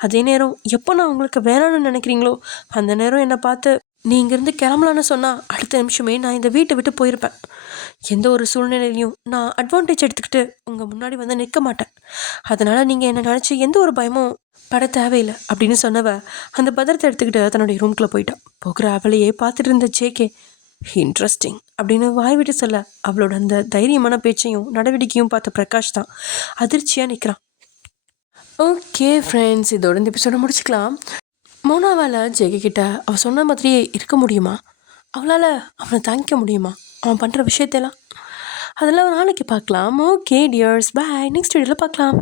அதே நேரம் எப்போ நான் உங்களுக்கு வேணான்னு நினைக்கிறீங்களோ அந்த நேரம் என்னை பார்த்து நீ இங்கேருந்து கிளம்பலான்னு சொன்னால் அடுத்த நிமிஷமே நான் இந்த வீட்டை விட்டு போயிருப்பேன். எந்த ஒரு சூழ்நிலையிலையும் நான் அட்வான்டேஜ் எடுத்துக்கிட்டு உங்கள் முன்னாடி வந்து நிற்க மாட்டேன். அதனால் நீங்கள் என்னை நினச்சி எந்த ஒரு பயமும் பட தேவையில்லை அப்படின்னு சொன்னவ அந்த பத்திரத்தை எடுத்துக்கிட்டு தன்னுடைய ரூம்குள்ளே போயிட்டான். போகிற அவளையே பார்த்துட்டு இருந்த ஜேகே இன்ட்ரெஸ்டிங் அப்படின்னு வாய் விட்டு சொல்ல அவளோட அந்த தைரியமான பேச்சையும் நடவடிக்கையும் பார்த்த பிரகாஷ் தான் அதிர்ச்சியாக நிற்கிறான். ஓகே ஃப்ரெண்ட்ஸ், இதோட இந்த எபிசோட முடிச்சுக்கலாம். மோனாவால் ஜெகே கிட்ட அவள் சொன்ன மாதிரியே இருக்க முடியுமா? அவளால் அவனை தாங்கிக்க முடியுமா அவன் பண்ணுற விஷயத்தெல்லாம்? அதெல்லாம் நாளைக்கு பார்க்கலாம். ஓகே டியர்ஸ், பாய். நெக்ஸ்ட் வீடியோவில் பார்க்கலாம்.